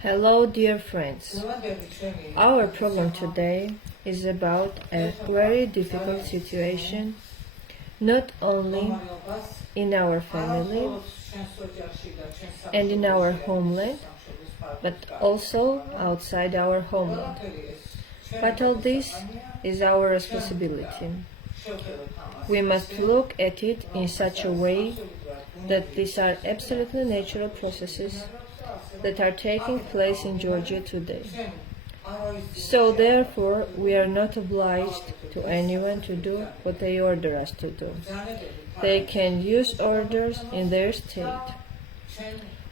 Hello, dear friends. Our program today is about a very difficult situation, not only in our family and in our homeland, but also outside our homeland. But all this is our responsibility. We must look at it in such a way that these are absolutely natural processes that are taking place in Georgia today. So therefore, we are not obliged to anyone to do what they order us to do. They can use orders in their state.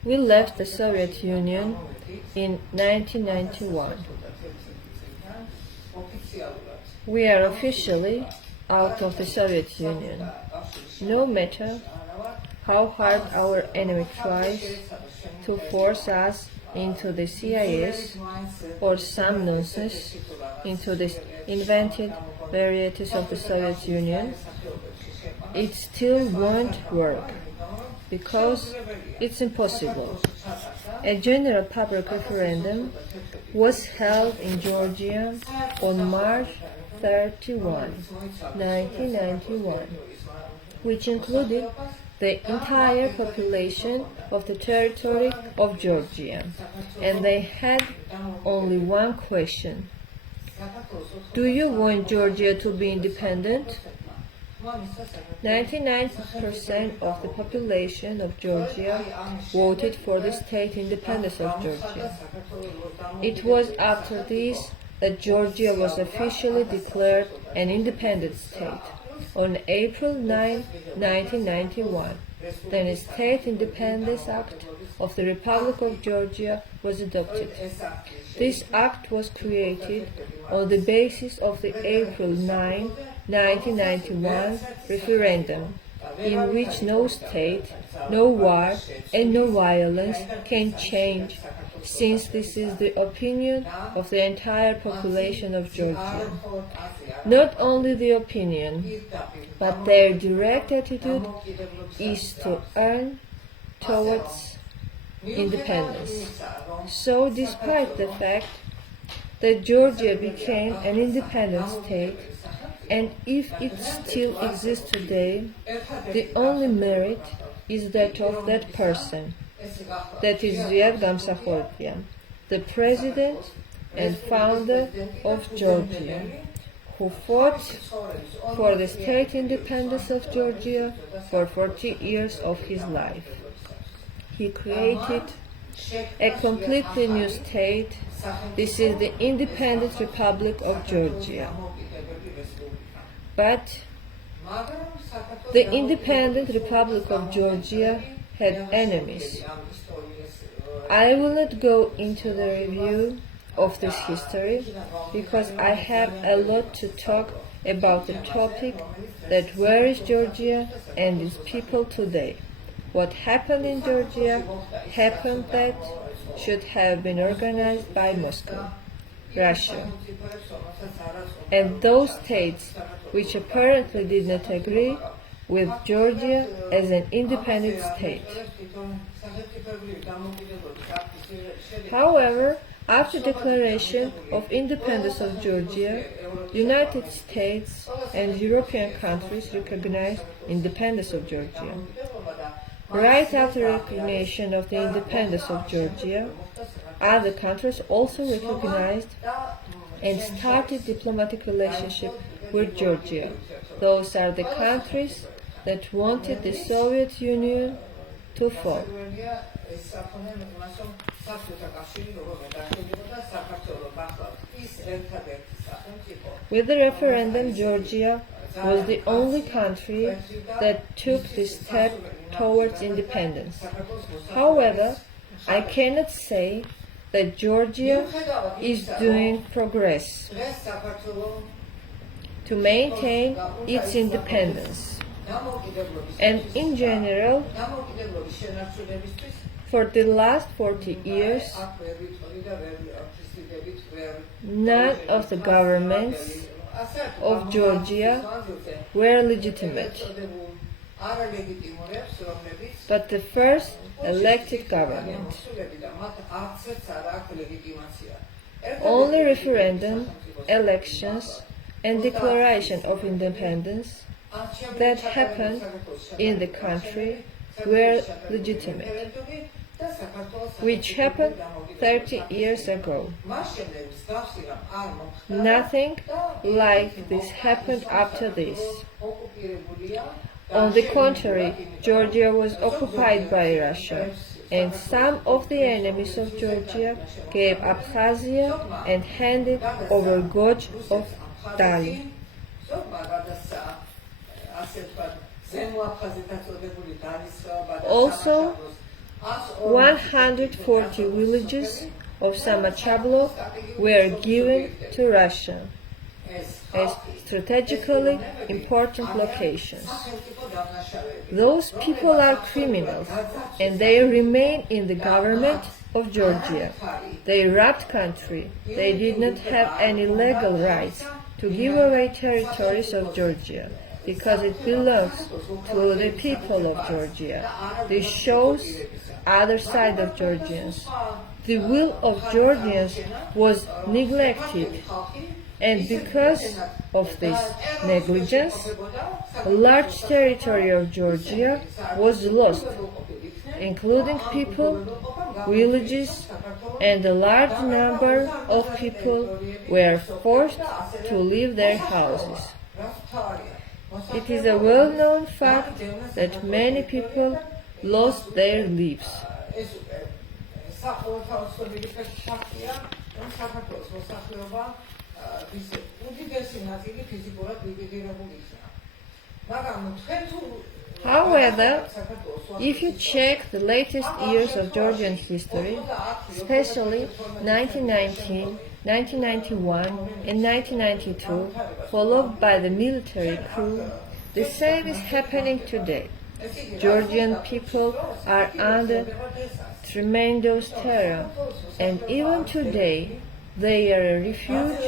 We left the Soviet Union in 1991. We are officially out of the Soviet Union. No matter how hard our enemy tries to force us into the CIS or some nonsense into the invented varieties of the Soviet Union, it still won't work, because it's impossible. A general public referendum was held in Georgia on March 31, 1991, which included the entire population of the territory of Georgia, and they had only one question: do you want Georgia to be independent? 99% of the population of Georgia voted for the state independence of Georgia. It was after this that Georgia was officially declared an independent state on April 9, 1991. Then a State Independence Act of the Republic of Georgia was adopted. This act was created on the basis of the April 9, 1991 referendum, in which no state, no war, and no violence can change, since this is the opinion of the entire population of Georgia. Not only the opinion, but their direct attitude is to earn towards independence. So, despite the fact that Georgia became an independent state, and if it still exists today, the only merit is that of that person, that is Zviad Gamsakhurdia, the president and founder of Georgia, who fought for the state independence of Georgia for 40 years of his life. He created a completely new state. This is the Independent Republic of Georgia. But the Independent Republic of Georgia had enemies. I will not go into the review of this history, because I have a lot to talk about the topic that where is Georgia and its people today. What happened in Georgia happened that should have been organized by Moscow, Russia, and those states which apparently did not agree with Georgia as an independent state. However, after declaration of independence of Georgia, United States and European countries recognized independence of Georgia. Right after recognition of the independence of Georgia, other countries also recognized and started diplomatic relationship with Georgia. Those are the countries that wanted the Soviet Union to fall. With the referendum, Georgia was the only country that took this step towards independence. However, I cannot say that Georgia is doing progress to maintain its independence. And in general, for the last 40 years, none of the governments of Georgia were legitimate. but the first elected government. Only referendum, elections, and declaration of independence that happened in the country were legitimate, which happened 30 years ago. Nothing like this happened after this. On the contrary, Georgia was occupied by Russia, and some of the enemies of Georgia gave Abkhazia and handed over Gorge of Dali. Also, 140 villages of Samachablo were given to Russia as strategically important locations. Those people are criminals, and they remain in the government of Georgia. They robbed country. They did not have any legal rights to give away territories of Georgia, because it belongs to the people of Georgia. This shows other side of Georgians. The will of Georgians was neglected, and because of this negligence, a large territory of Georgia was lost, including people, villages, and a large number of people were forced to leave their houses. It is a well-known fact that many people lost their lives. However, if you check the latest years of Georgian history, especially 1919, 1991 and 1992, followed by the military coup, the same is happening today. Georgian people are under tremendous terror, and even today they are a refuge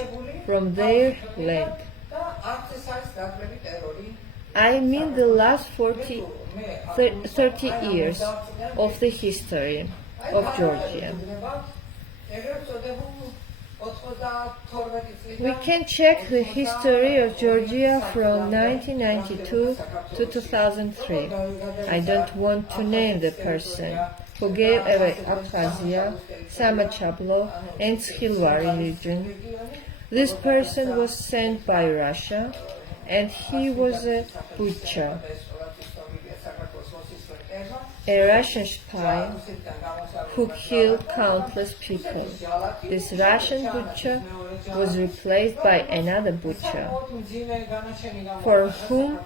from their land. I mean the last 30 years of the history of Georgia. We can check the history of Georgia from 1992 to 2003. I don't want to name the person who gave away Abkhazia, Samachablo, and Tskilvari region. This person was sent by Russia, and he was a butcher, a Russian spy who killed countless people. This Russian butcher was replaced by another butcher, for whom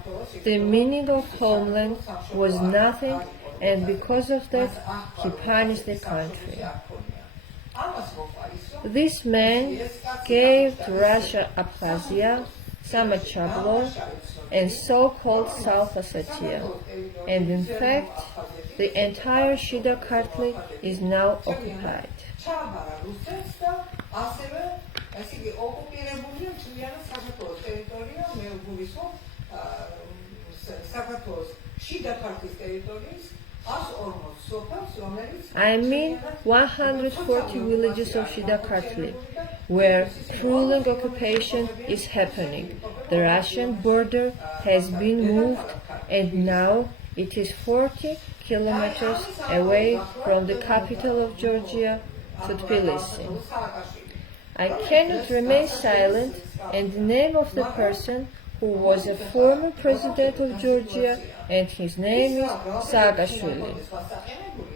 the meaning of homeland was nothing, and because of that he punished the country. This man gave to Russia Abkhazia, Samachablo, and so-called South Ossetia, and in fact, the entire Shida Kartli is now occupied. I mean 140 villages of Shida Kartli, where cruel occupation is happening. The Russian border has been moved, and now it is 40 kilometers away from the capital of Georgia, to Tbilisi. I cannot remain silent, and the name of the person who was a former president of Georgia, and his name is Saakashvili.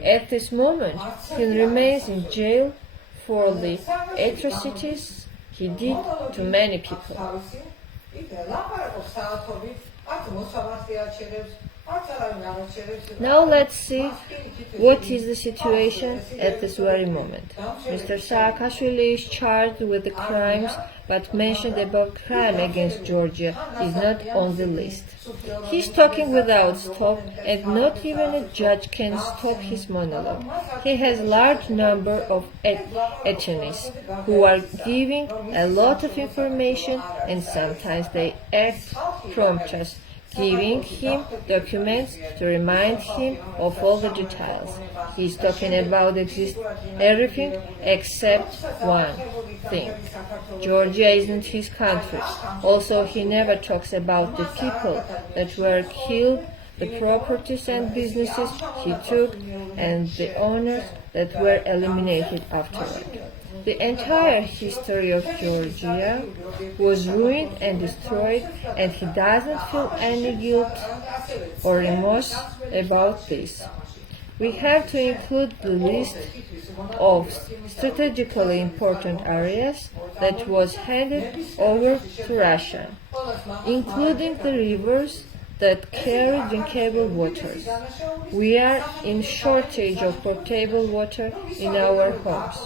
At this moment, he remains in jail for the atrocities he did to many people. Now let's see what is the situation at this very moment. Mr. Saakashvili is charged with the crimes, but mentioned above crime against Georgia is not on the list. He's talking without stop, and not even a judge can stop his monologue. He has a large number of attorneys who are giving a lot of information, and sometimes they act promptly, giving him documents to remind him of all the details. He's talking about everything except one thing. Georgia isn't his country. Also, he never talks about the people that were killed, the properties and businesses he took, and the owners that were eliminated afterward. The entire history of Georgia was ruined and destroyed, and he doesn't feel any guilt or remorse about this. We have to include the list of strategically important areas that was handed over to Russia, including the rivers that carry drinkable waters. We are in shortage of potable water in our homes.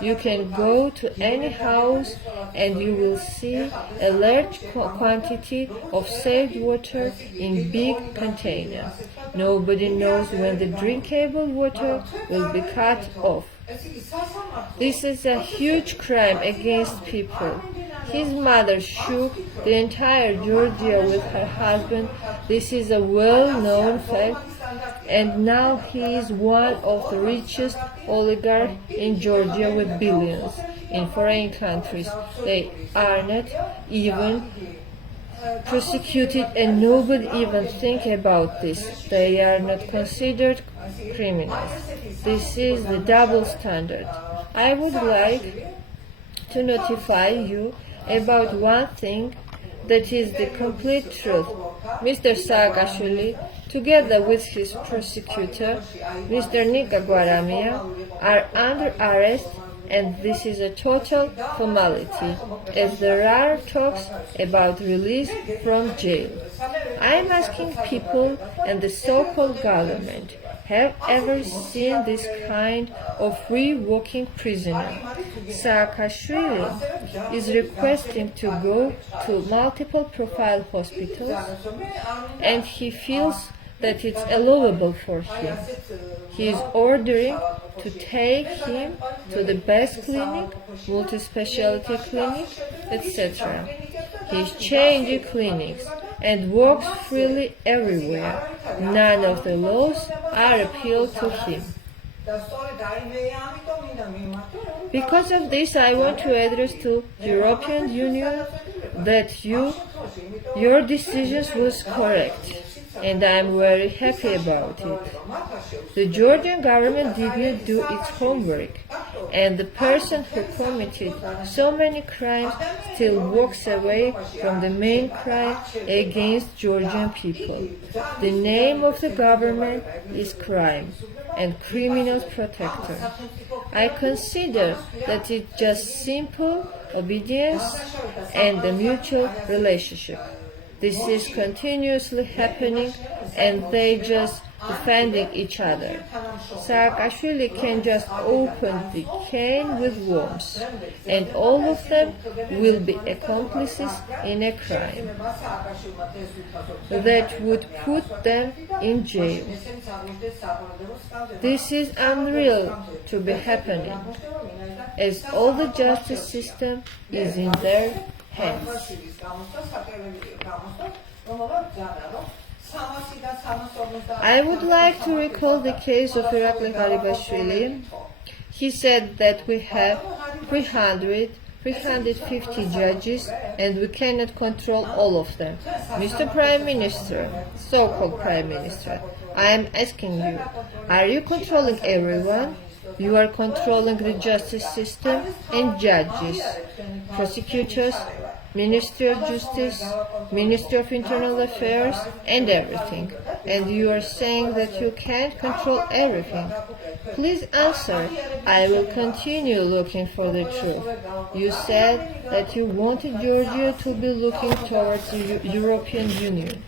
You can go to any house and you will see a large quantity of saved water in big containers. Nobody knows when the drinkable water will be cut off. This is a huge crime against people. His mother shook the entire Georgia with her husband. This is a well-known fact, and now he is one of the richest oligarchs in Georgia with billions. In foreign countries, they are not even prosecuted and nobody even think about this. They are not considered criminals. This is the double standard. I would like to notify you about one thing that is the complete truth. Mr. Saakashvili, together with his prosecutor, Mr. Nika Guaramia, are under arrest, and this is a total formality, as there are talks about release from jail. I am asking people and the so-called government, have ever seen this kind of free walking prisoner? Saakashvili is requesting to go to multiple profile hospitals, and he feels that it's allowable for him. He is ordering to take him to the best clinic, multi-specialty clinic, etc. He's changing clinics and walks freely everywhere. None of the laws are appealed to him. Because of this, I want to address to the European Union that your decisions was correct, and I am very happy about it. The Georgian government didn't do its homework, and the person who committed so many crimes still walks away from the main crime against Georgian people. The name of the government is crime and criminals protector. I consider that it's just simple obedience and a mutual relationship. This is continuously happening, and they just defending each other. Saakashvili can just open the can with worms, and all of them will be accomplices in a crime that would put them in jail. This is unreal to be happening, as all the justice system is in their hands. I would like to recall the case of Irakli Garibashvili. He said that we have 350 judges and we cannot control all of them. Mr. Prime Minister, so-called Prime Minister, I am asking you, are you controlling everyone? You are controlling the justice system and judges, prosecutors, Ministry of Justice, Ministry of Internal Affairs, and everything. And you are saying that you can't control everything. Please answer. I will continue looking for the truth. You said that you wanted Georgia to be looking towards the European Union.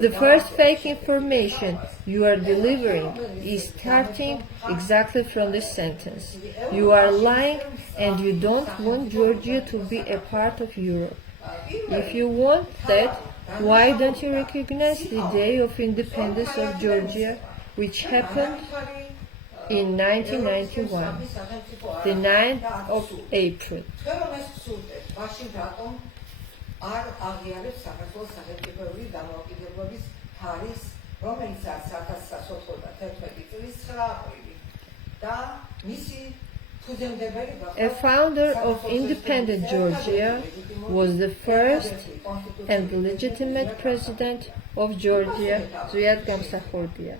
The first fake information you are delivering is starting exactly from this sentence. You are lying and you don't want Georgia to be a part of Europe. If you want that, why don't you recognize the day of independence of Georgia, which happened in 1991, the 9th of April? მაშინ რატომ არ აღიარებს საქართველოს სახელმწიფოებრივი დამოუკიდებლობის თარიღს, რომელიც არის 1991 წლის 9 აპრილი და მისი A founder of independent Georgia was the first and legitimate president of Georgia, Zviad Gamsakurdia.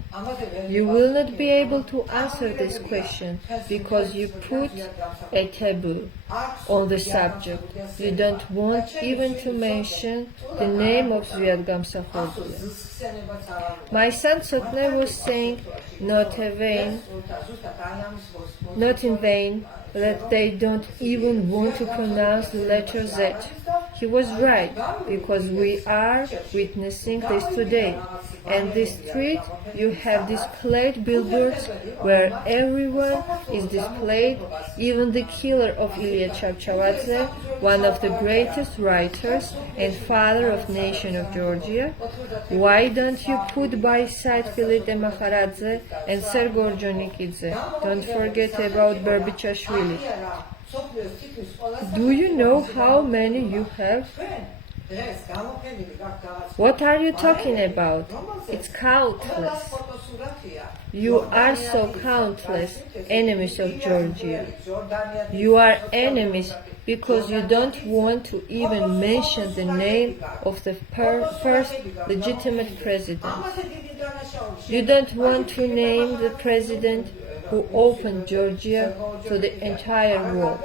You will not be able to answer this question because you put a taboo on the subject. You don't want even to mention the name of Zviad Gamsakhurdia. My son Tsotne was saying, not in vain, that they don't even want to pronounce the letter Z. He was right, because we are witnessing this today. And this street, you have displayed billboards where everyone is displayed, even the killer of Archvadze, one of the greatest writers and father of nation of Georgia. Why don't you put by side Levan Samkharauli and Sergorjonikidze? Don't forget about Berbichashvili. Do you know how many you have? What are you talking about? It's countless. You are so countless enemies of Georgia. You are enemies because you don't want to even mention the name of the first legitimate president. You don't want to name the president who opened Georgia to the entire world.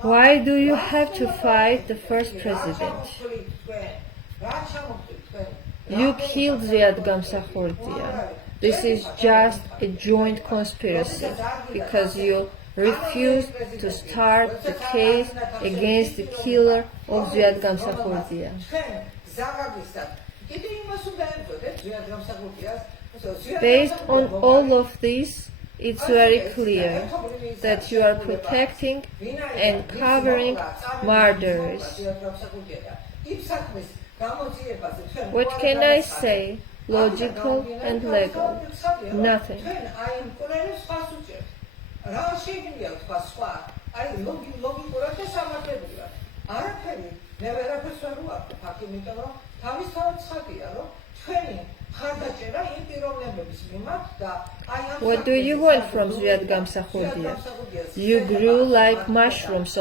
Why do you have to fight the first president? You killed Zviad Gamsakhurdia. This is just a joint conspiracy because you refused to start the case against the killer of Zviad Gamsakhurdia. Based on all of this, it's very clear that you are protecting and covering murderers. What can I say? Logical and legal. Nothing. What do you want from Zviad Gamsakhurdia? You grew like mushrooms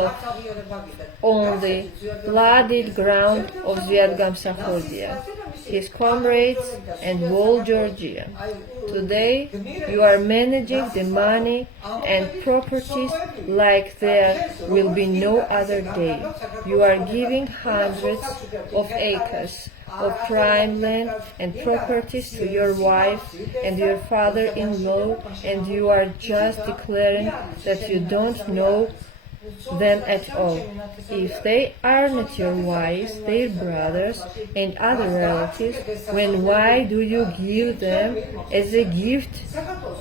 on the bloodied ground of Zviad Gamsakhurdia, his comrades and whole Georgia. Today, you are managing the money and properties like there will be no other day. You are giving hundreds of acres of prime land and properties to your wife and your father-in-law, and you are just declaring that you don't know them at all. If they are not your wives, their brothers and other relatives, then why do you give them as a gift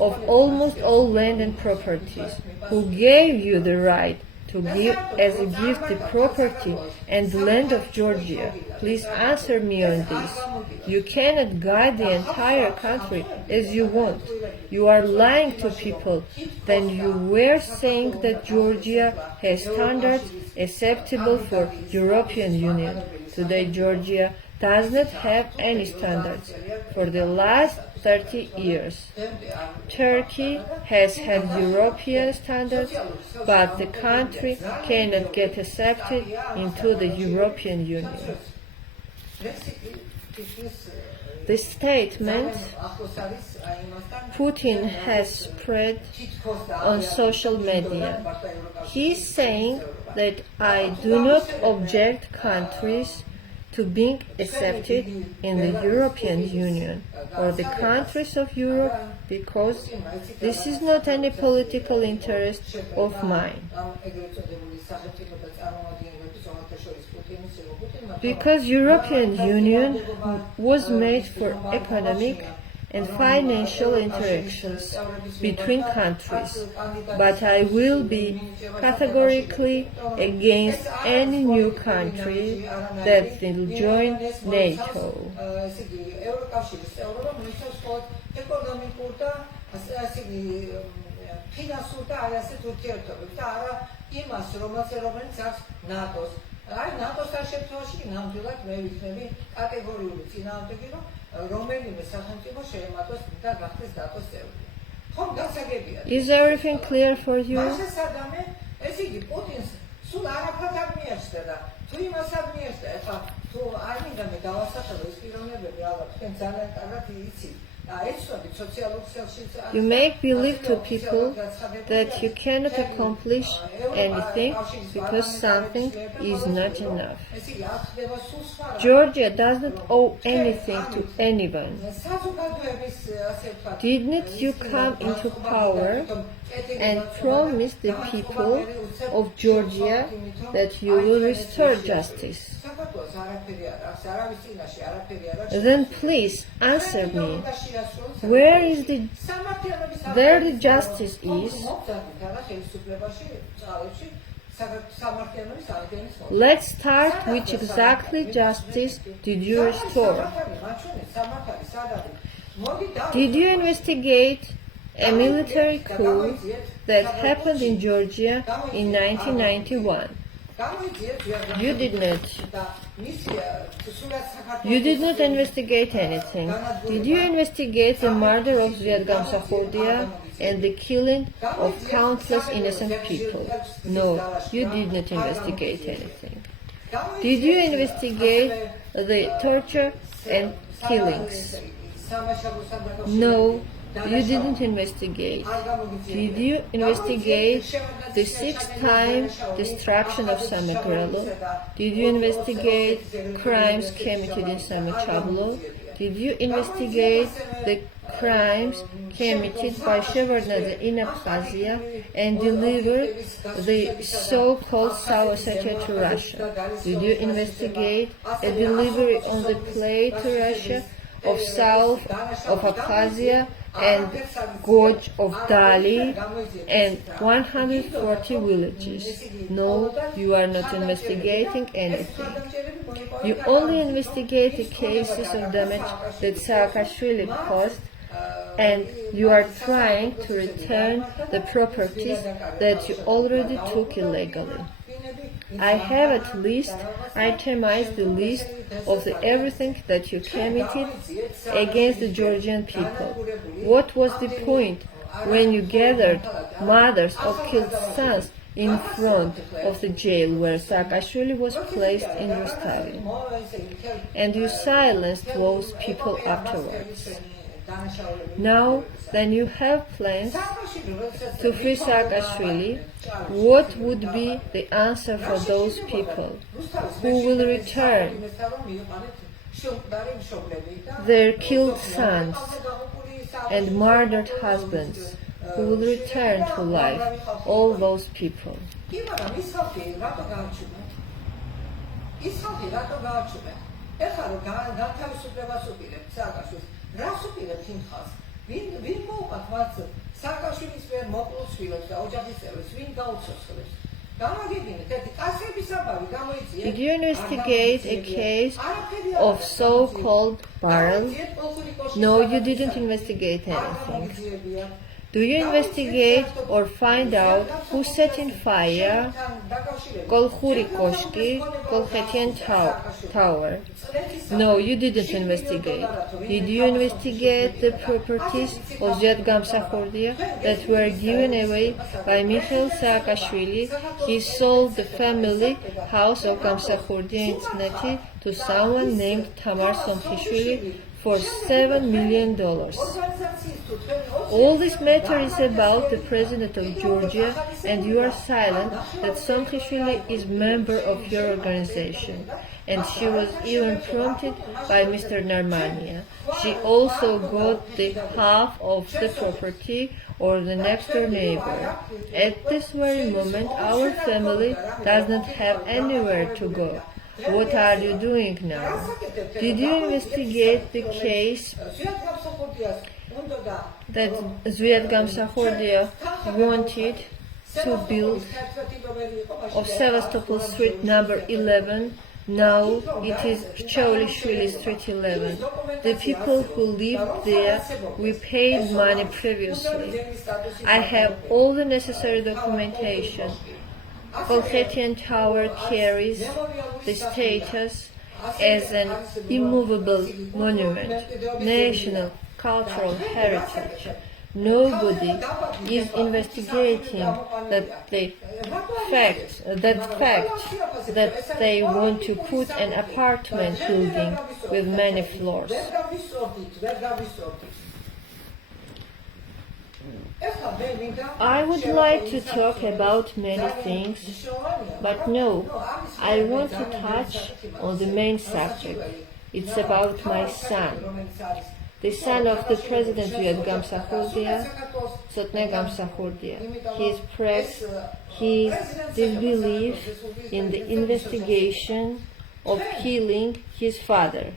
of almost all land and properties? Who gave you the right to give as a gift the property and land of Georgia? Please answer me on this. You cannot guide the entire country as you want. You are lying to people. Then you were saying that Georgia has standards acceptable for European Union. Today Georgia does not have any standards. For the last 30 years, Turkey has had European standards, but the country cannot get accepted into the European Union. The statement Putin has spread on social media. He is saying that I do not object countries to being accepted in the European Union or the countries of Europe because this is not any political interest of mine. Because European Union was made for economic and financial interactions between countries, but I will be categorically against any new country that will join NATO. იმას, რომელიც აქვს ნატოს. აი, ნატოსთან შემთხვევაში ნამდვილად მე ვიქნები კატეგორიული წინააღმდეგი, რომ რომელიმე სახელმწიფო შეემატოს და გახდეს ნატოს წევრი. ხომ გასაგებია. Is everything clear for you? მაშინ სადამე, ეს იგი პუტინს სულ არაფრად არ მიაჩნდა და თუ იმას არ მიაჩნდა, ეხლა თუ არ მინდა მე დავასახელო ეს პიროვნებები, ალბათ თქვენ ძალიან კარგად იცით. You make believe to people that you cannot accomplish anything because something is not enough. Georgia does not owe anything to anyone. Didn't you come into power and promise the people of Georgia that you will restore justice? Then please answer me. Where the justice is? Let's start with exactly justice did you restore? Did you investigate a military coup that happened in Georgia in 1991? You did not. You did not investigate anything. Did you investigate the murder of Zviad Gamsakhurdia and the killing of countless innocent people? No, you did not investigate anything. Did you investigate the torture and killings? No, you didn't investigate. Did you investigate the six-time destruction of Samkharauli? Did you investigate crimes committed in Samkharauli? Did you investigate the crimes committed by Shevardnadze in Abkhazia and deliver the so-called South Ossetia to Russia? Did you investigate a delivery on the plane to Russia of south of Abkhazia and gorge of Dali and 140 villages? No, you are not investigating anything. You only investigate the cases of damage that Saakashvili caused, and you are trying to return the properties that you already took illegally. I have at least itemized the list of everything that you committed against the Georgian people. What was the point when you gathered mothers of killed sons in front of the jail where Saakashvili was placed in Rustavi? And you silenced those people afterwards. Now, then you have plans to free Saakashvili. What would be the answer for those people who will return their killed sons and murdered husbands, who will return to life, all those people? Did you investigate a case of so-called barrel? No, you didn't investigate anything. Do you investigate or find out who set in fire Kolkhuri Koshki, Kolkhetian Tower? No, you didn't investigate. Did you investigate the properties of Zviad Gamsakhurdia that were given away by Mikhail Saakashvili? He sold the family house of Gamsakurdia in Tsotne to someone named Tamar Somkhishvili for $7 million. All this matter is about the president of Georgia, and you are silent that Somkhishvili is member of your organization, and she was even prompted by Mr. Narmania. She also got the half of the property or the next door neighbor. At this very moment, our family does not have anywhere to go. What are you doing now? Did you investigate the case that Zviad Gamsakhurdia wanted to build of Sevastopol Street number 11? Now it is Chaulishvili Street 11. The people who lived there, we paid money previously. I have all the necessary documentation. Colchetian Tower carries the status as an immovable monument, national cultural heritage. Nobody is investigating that fact that they want to put an apartment building with many floors. I would like to talk about many things, but no, I want to touch on the main subject. It's about my son, the son of the President Zviad Gamsakhurdia, Tsotne Gamsakhurdia. He disbelieves in the investigation of killing his father,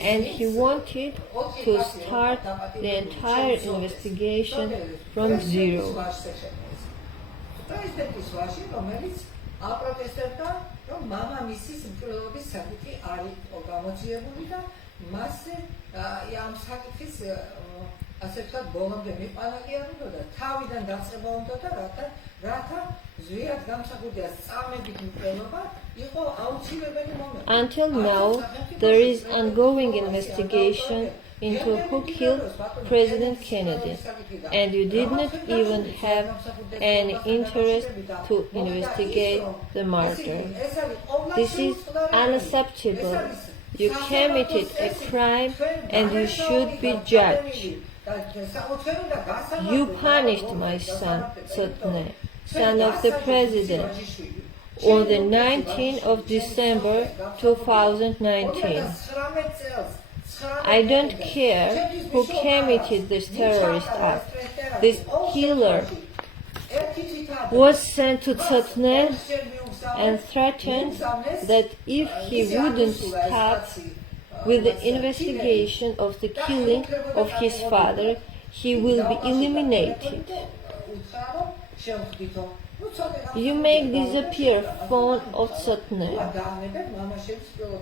and he wanted to start the entire investigation from zero. Until now, there is ongoing investigation into who killed President Kennedy, and you did not even have any interest to investigate the murder. This is unacceptable. You committed a crime and you should be judged. You punished my son, Tsotne, son of the President, on the 19th of December 2019. I don't care who committed this terrorist act. This killer was sent to Tsotne and threatened that if he wouldn't stop with the investigation of the killing of his father, he will be eliminated. You make disappear phone of Tsotne.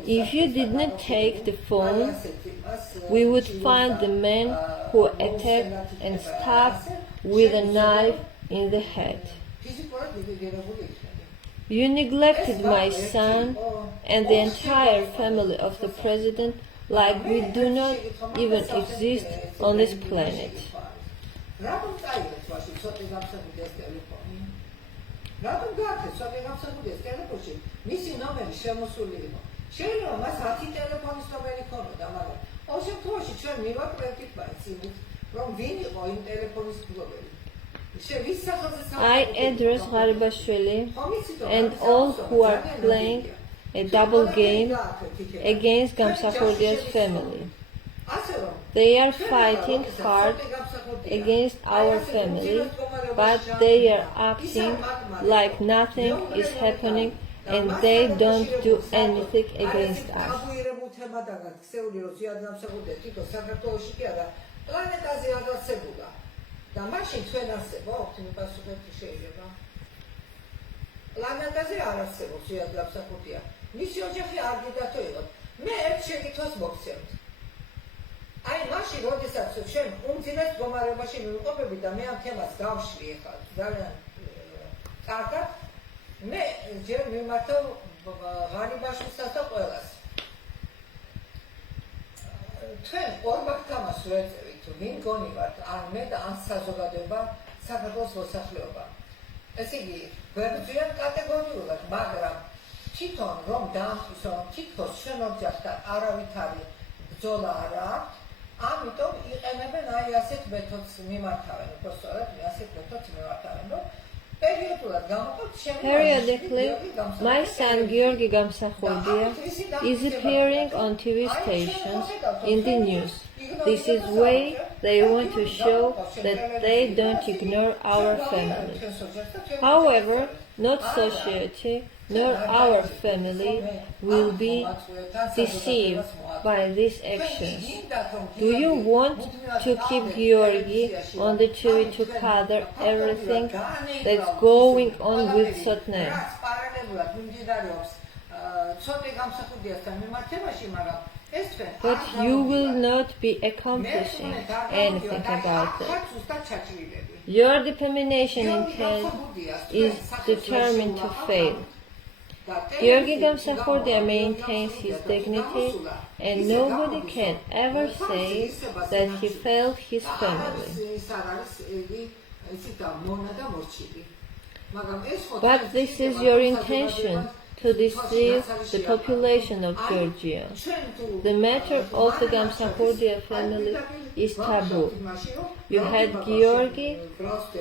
If you did not take the phone, we would find the man who attacked and stabbed with a knife in the head. You neglected my son and the entire family of the president like we do not even exist on this planet. I address Gharibashvili and all who are playing a double game against Gamsakurdia's family. They are fighting hard against our family, but they are acting like nothing is happening and they don't do anything against us. და მაშინ თქვენ არსებობთ, იმპასუხებთ შეიძლება. პლანეტაზე არ არსებობს ზვიად გამსახურდია. მისი ოჯახი არ დიდათო იყო. მე ერთ შეკითხვას მოგცემთ. აი მაშინ, როდესაც ჩვენ უმძიმეს მდგომარეობაში მივიყოფები და მე ამ თემას გავშლი ახლა ძალიან კარგად, მე ჯერ მიმართავ ღარიბაშვილსაც და ყველას. თქვენ ორბაქთამას ვეწევით. ვინ გონივართ, ან მე და ან საზოგადოება, საქართველოს მოსახლეობა. ესე იგი, გვერდზეა კატეგორიულად, მაგრამ თვითონ რომ დაამხის, რომ თითქოს ჩვენ ოჯახთან არავითარი ბრძოლა არ აქვს, ამიტომ იყენებენ აი ასეთ მეთოდს მიმართავენ, უბრალოდ ასეთ მეთოდს მიმართავენ, რომ periodically, my son Georgi Gamsakhurdia is appearing on TV stations in the news. This is way they want to show that they don't ignore our family. However, not society nor our family will be deceived by these actions. Do you want to keep Georgi on the TV to cover everything that's going on with Tsotne? but you will not be accomplishing anything about it. Your determination intent is determined to fail. Georgi Gamsakhurdia maintains his dignity, and nobody can ever say that he failed his family. But this is your intention, to deceive the population of Georgia. The matter of the Gamsakurdia family is taboo. You had Georgi,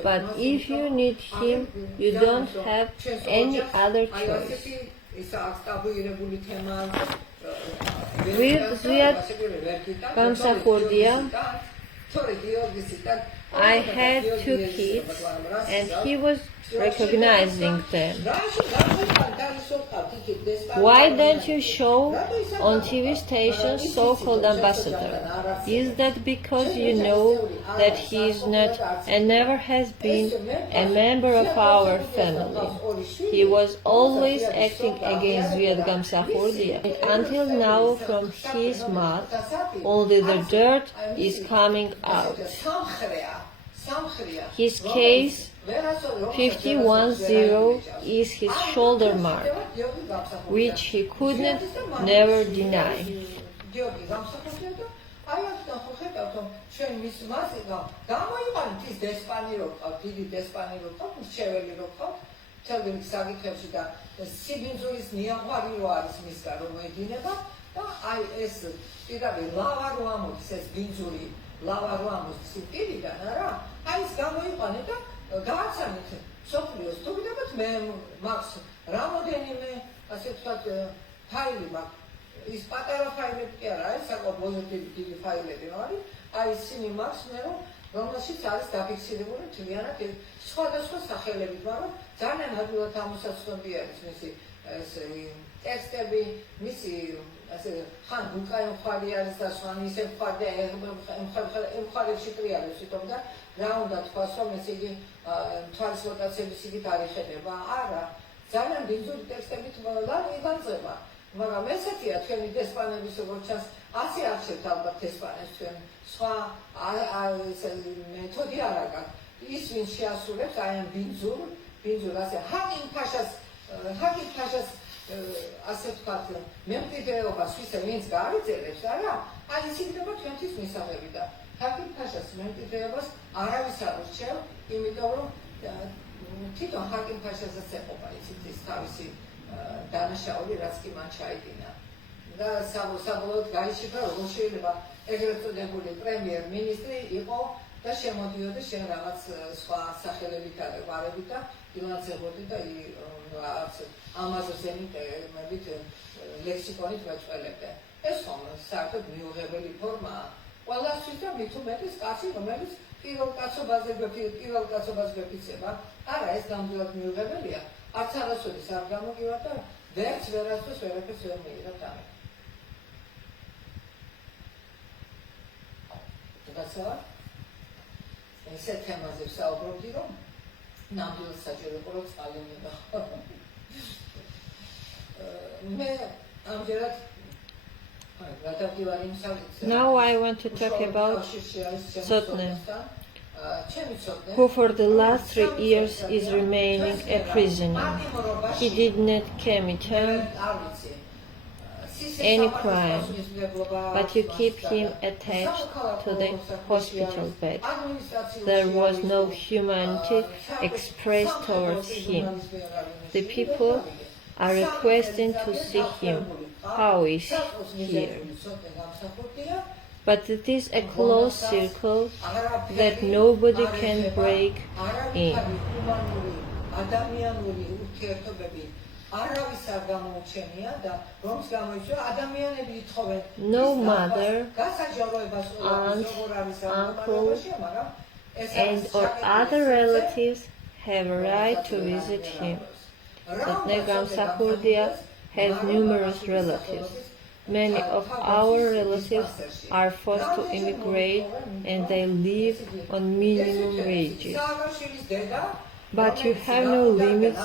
but if you need him, you don't have any other choice. With Zviad Gamsakhurdia, I had 2 kids, and he was recognizing them. Why don't you show on TV stations so-called ambassador? Is that because you know that he is not and never has been a member of our family? He was always acting against Zviad Gamsakhurdia. Until now, from his mouth, only the dirt is coming out. His case 510 is his shoulder mark, which he couldn't never deny. გააცანეთ სოფლიოს თუ გიდებათ მე მაქვს რამოდენიმე ასე ვთქვათ ფაილი მაქვს ის პატარა ფაილები კი არა ეს საკმაოდ პოზიტივი დიდი ფაილები არის აი ისინი მაქვს მე რომელშიც არის დაფიქსირებული მთლიანად სხვადასხვა სახელებით მაგრამ ძალიან ადვილად ამოსაცხობი არის მისი ეს ტექსტები მისი ასე ხან უკაი მხარი არის და სხვა ისე მხარი მხარეში ტრიალებს თვითონ და რა უნდა თქვას რომ ეს იგი თვალის ლოკაციების იგი დარიხება არა ძალიან ბინძური ტექსტებით ილანძება მაგრამ ესეთია თქვენი დესპანების როგორც ჩანს ასე არჩევთ ალბათ დესპანებს თქვენ სხვა მეთოდი არ აქვს ის ვინ შეასრულებს აი ამ ბინძურ ასე ჰაკინ ფაშას ასე ვთქვათ მემკვიდრეობას ვისა ვინც გააძლევს არა აი ის იქნება თქვენთვის მისაღები და ჰაკინ ფაშას მემკვიდრეობას არავის არ ურჩევ იმიტომ რომ თვითონ ჰაკინ ფაშასაც ეყობა იცით ის თავისი დანაშაული რაც კი მან ჩაიდინა და საბოლოოდ გაიჩება როგორ შეიძლება ეგრეთ წოდებული პრემიერ-მინისტრი იყო და შემოდიოდა შენ რაღაც სხვა სახელებით და გვარებით და ილანძებოდი და ამაზე ზემით ლექსიკონით მეწველებდა ეს ხომ საერთოდ მიუღებელი ფორმაა ყველასთვის და მით უმეტეს კაცი რომელიც პირველ კაცობაზე გვეფიცება არა ეს ნამდვილად მიუღებელია არც არასოდეს არ გამოგივა და ვერც ვერასდროს ვერაფერს ვერ მიიღებთ ამით გასავა ესე თემაზე ვსაუბრობდი რომ ნამდვილად საჭირო იყო რომ წყალი მიიღო მე ამჯერად Now I want to talk about Tsotne, who for the last 3 years is remaining a prisoner. He did not commit any crime, but you keep him attached to the hospital bed. There was no humanity expressed towards him. The people are requesting to see him. How is he here? But it is a closed circle that nobody can break in. No mother, aunt, uncle, and or other relatives have a right to visit him. Tsotne Gamsakhurdia has numerous relatives. Many of our relatives are forced to immigrate and they live on minimum wages. But you have no limits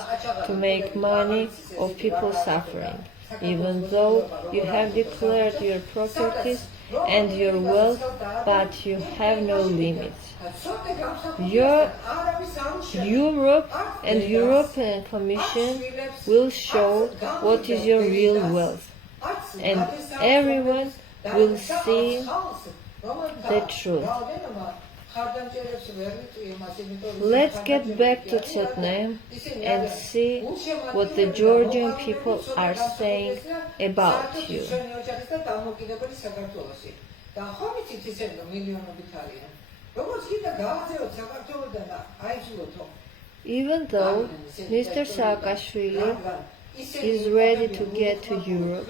to make money of people suffering. even though you have declared your properties and your wealth, but you have no limits. Europe and European Commission will show what is your real wealth, and everyone will see the truth. Let's get back to Tsotne and see what the Georgian people are saying about you. Even though Mr. Saakashvili is ready to get to Europe,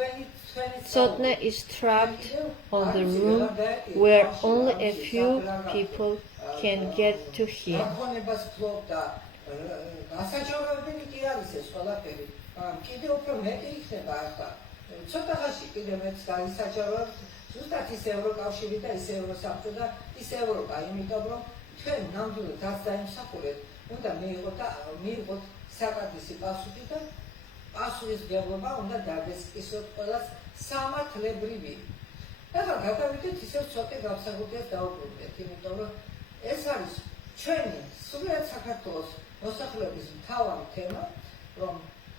Tsotne is trapped on the room where only a few people can get to him. პასუხის გებლობა უნდა დაგესკისოთ ყველას სამართლებრივი. ეხლა გადავიდეთ ისევ ცოტნე გამსახურდიას დაუბრუნდეთ, იმიტომ რომ ეს არის ჩვენი სულიად საქართველოს მოსახლეობის მთავარი თემა, რომ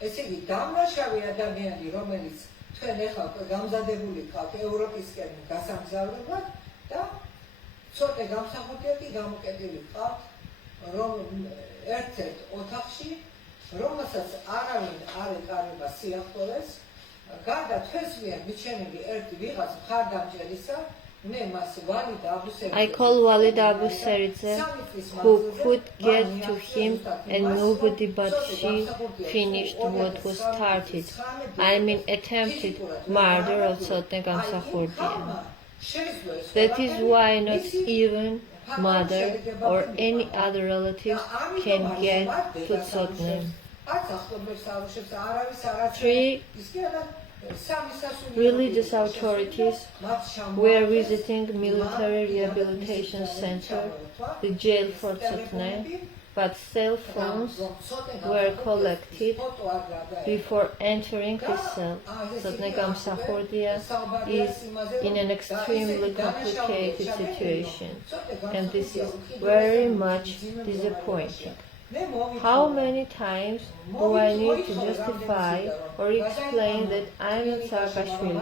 ესე იგი დამნაშავე ადამიანი, რომელიც თქვენ ეხლა გამზადებული ხართ ევროპისკენ გასამგზავრებლად და ცოტნე გამსახურდია კი გამოკეტილი ხართ, რომ ერთ-ერთ ოთახში რომელსაც არავინ არ ეკარება სიახლოვეს, გარდა თქვენს მიერ მიჩენილი ერთი ვიღაც მხარდამჭერისა, მე მას ვალიდ აბუსერძე. I call Walid Abuseridze, who could get to him and nobody but she finished what was started. I mean attempted murder of Tsotne Gamsakhurdia. That is why not even mother or any other relatives can get to Tsotne. 3 religious authorities were visiting military rehabilitation center, the jail for Tsotne, but cell phones were collected before entering his cell. Tsotne Gamsakhurdia is in an extremely complicated situation, and this is very much disappointing. How many times do I need to justify or explain that I'm not Saakashvili?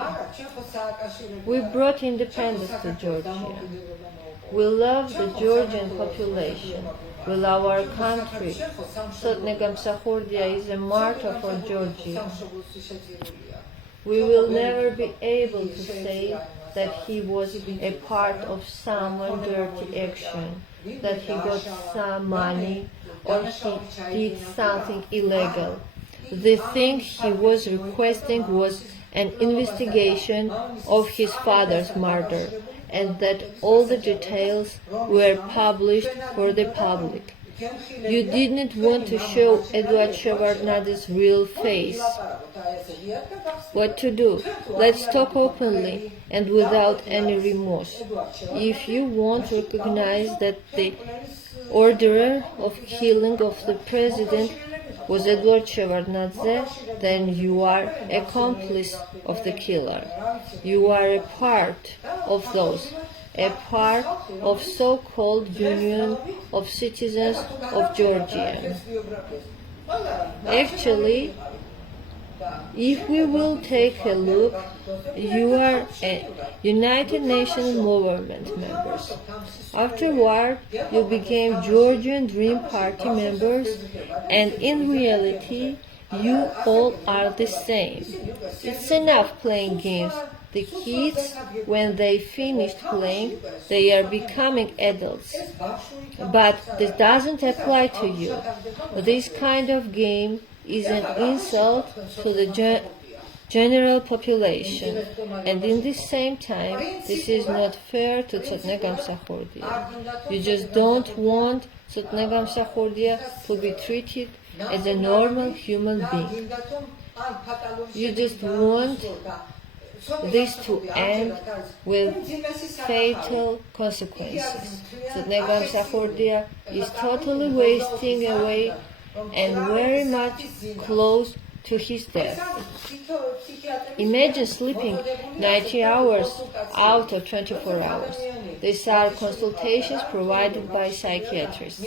We brought independence to Georgia. We love the Georgian population. We love our country. Tsotne Gamsakhurdia is a martyr for Georgia. We will never be able to say that he was a part of some dirty action, that he got some money, or he did something illegal. The thing he was requesting was an investigation of his father's murder, and that all the details were published for the public. You didn't want to show Eduard Shevardnade's real face. What to do? Let's talk openly and without any remorse. If you won't recognize that the orderer of killing of the president was Eduard Shevardnadze, then you are accomplice of the killer. You are a part of those, a part of so-called Union of Citizens of Georgia. Actually, if we will take a look, you are a United Nations movement members. Afterward, you became Georgian Dream Party members, and in reality, you all are the same. It's enough playing games. The kids, when they finished playing, they are becoming adults. But this doesn't apply to you. This kind of game is an insult to the general population, and in the same time, this is not fair to Tsotne Gamsakhurdia. You just don't want Tsotne Gamsakhurdia to be treated as a normal human being. You just want this to end with fatal consequences. Tsotne Gamsakhurdia is totally wasting away and very much close to his death. Imagine sleeping 90 hours out of 24 hours. These are consultations provided by psychiatrists.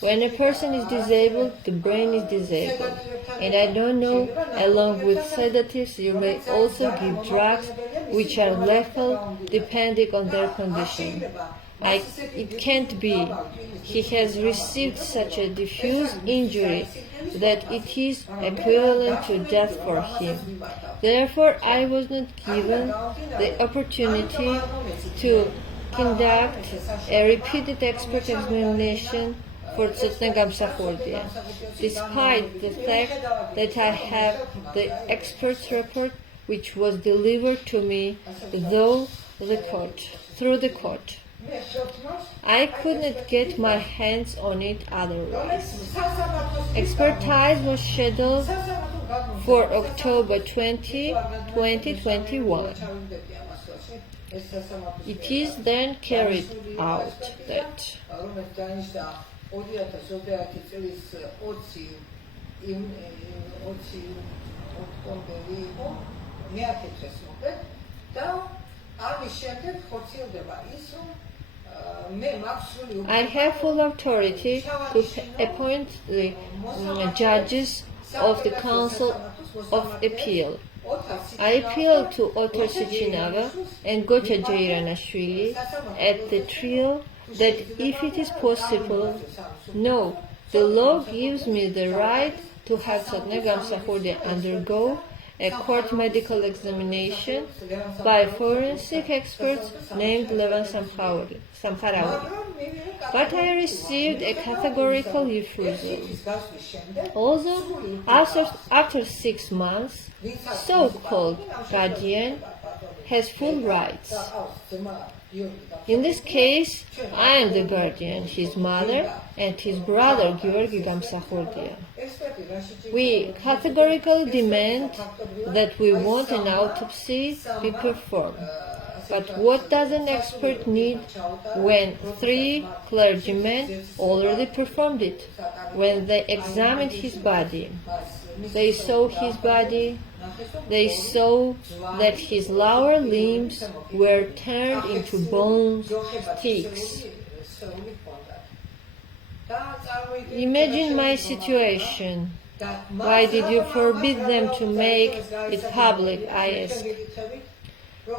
When a person is disabled, the brain is disabled. And I don't know, along with sedatives, you may also give drugs which are lethal depending on their condition. It can't be. He has received such a diffuse injury that it is equivalent to death for him. Therefore, I was not given the opportunity to conduct a repeated expert examination for Tsotne Gamsakhurdia, despite the fact that I have the expert's report which was delivered to me through the court. I could not get my hands on it otherwise. Expertise was scheduled for October 20, 2021. It is then carried out that I have full authority to appoint the judges of the Council of Appeal. I appeal to Otar Sechinava and Gocha Jairanashvili at the trio that if it is possible, no, the law gives me the right to have Tsotne Gamsakhurdia undergo a court medical examination by forensic experts named Levan Samkharauli. But I received a categorical refusal. Although after 6 months, so-called guardian has full rights. In this case, I am the guardian, his mother and his brother Georgi Gamsakhurdia. We categorically demand that we want an autopsy be performed. But what does an expert need when 3 clergymen already performed it? When they examined his body, they saw his body, they saw that his lower limbs were turned into bones, sticks. Imagine my situation. Why did you forbid them to make it public, I ask.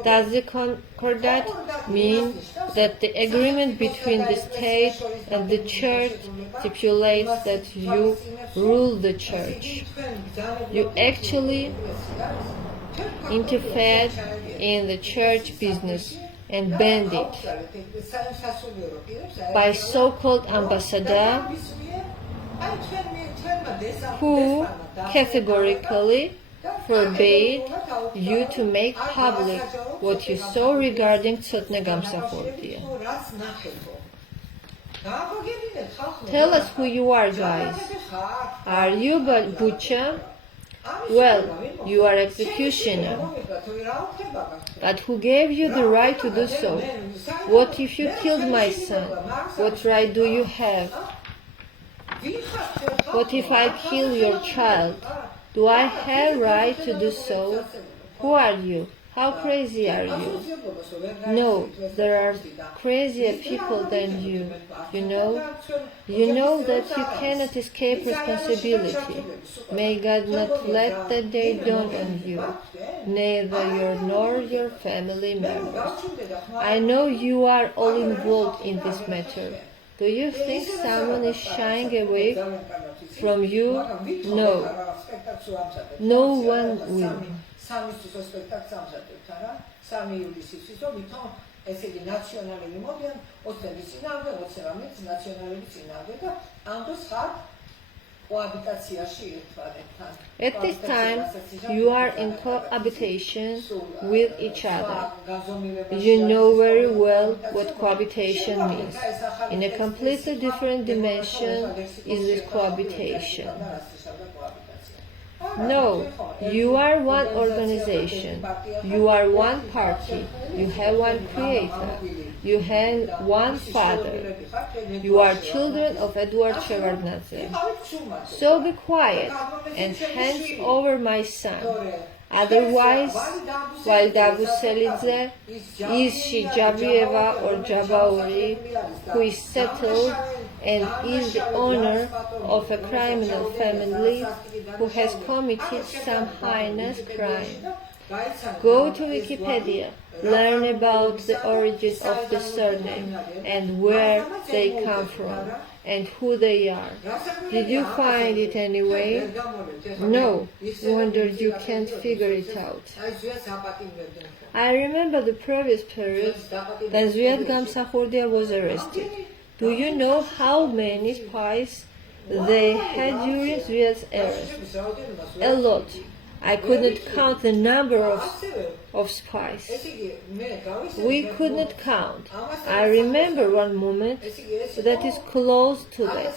Does the concordat mean that the agreement between the state and the church stipulates that you rule the church? You actually interfered in the church business and banned it by so-called ambassador who categorically forbade you to make public what you saw regarding Tsotne Gamsakhurdia. Tell us who you are, guys. Are you butcher? Well, you are executioner. But who gave you the right to do so? What if you killed my son? What right do you have? What if I kill your child? Do I have right to do so? Who are you? How crazy are you? No, there are crazier people than you. You know that you cannot escape responsibility. May God not let that day dawn on you, neither you nor your family members. I know you are all involved in this matter. Do you think someone is shying away from you? No. No one will. At this time, you are in cohabitation with each other. You know very well what cohabitation means. In a completely different dimension is this cohabitation. No, you are one organization. You are one party. You have one creator. You have one father. You are children of Edward Shevardnadze. So be quiet and hand over my son. Otherwise, while Dabuselidze is she Jabrieva or Jabauri, who is settled and is the owner of a criminal family who has committed some heinous crime. Go to Wikipedia, learn about the origin of the surname and where they come from and who they are. Did you find it anyway? No, wondered you can't figure it out. I remember the previous period when Zviad Gamsakhurdia was arrested. Do you know how many spies they had during Zviad's arrest? A lot. I could not count the number of spies. We could not count. I remember one moment that is close to that.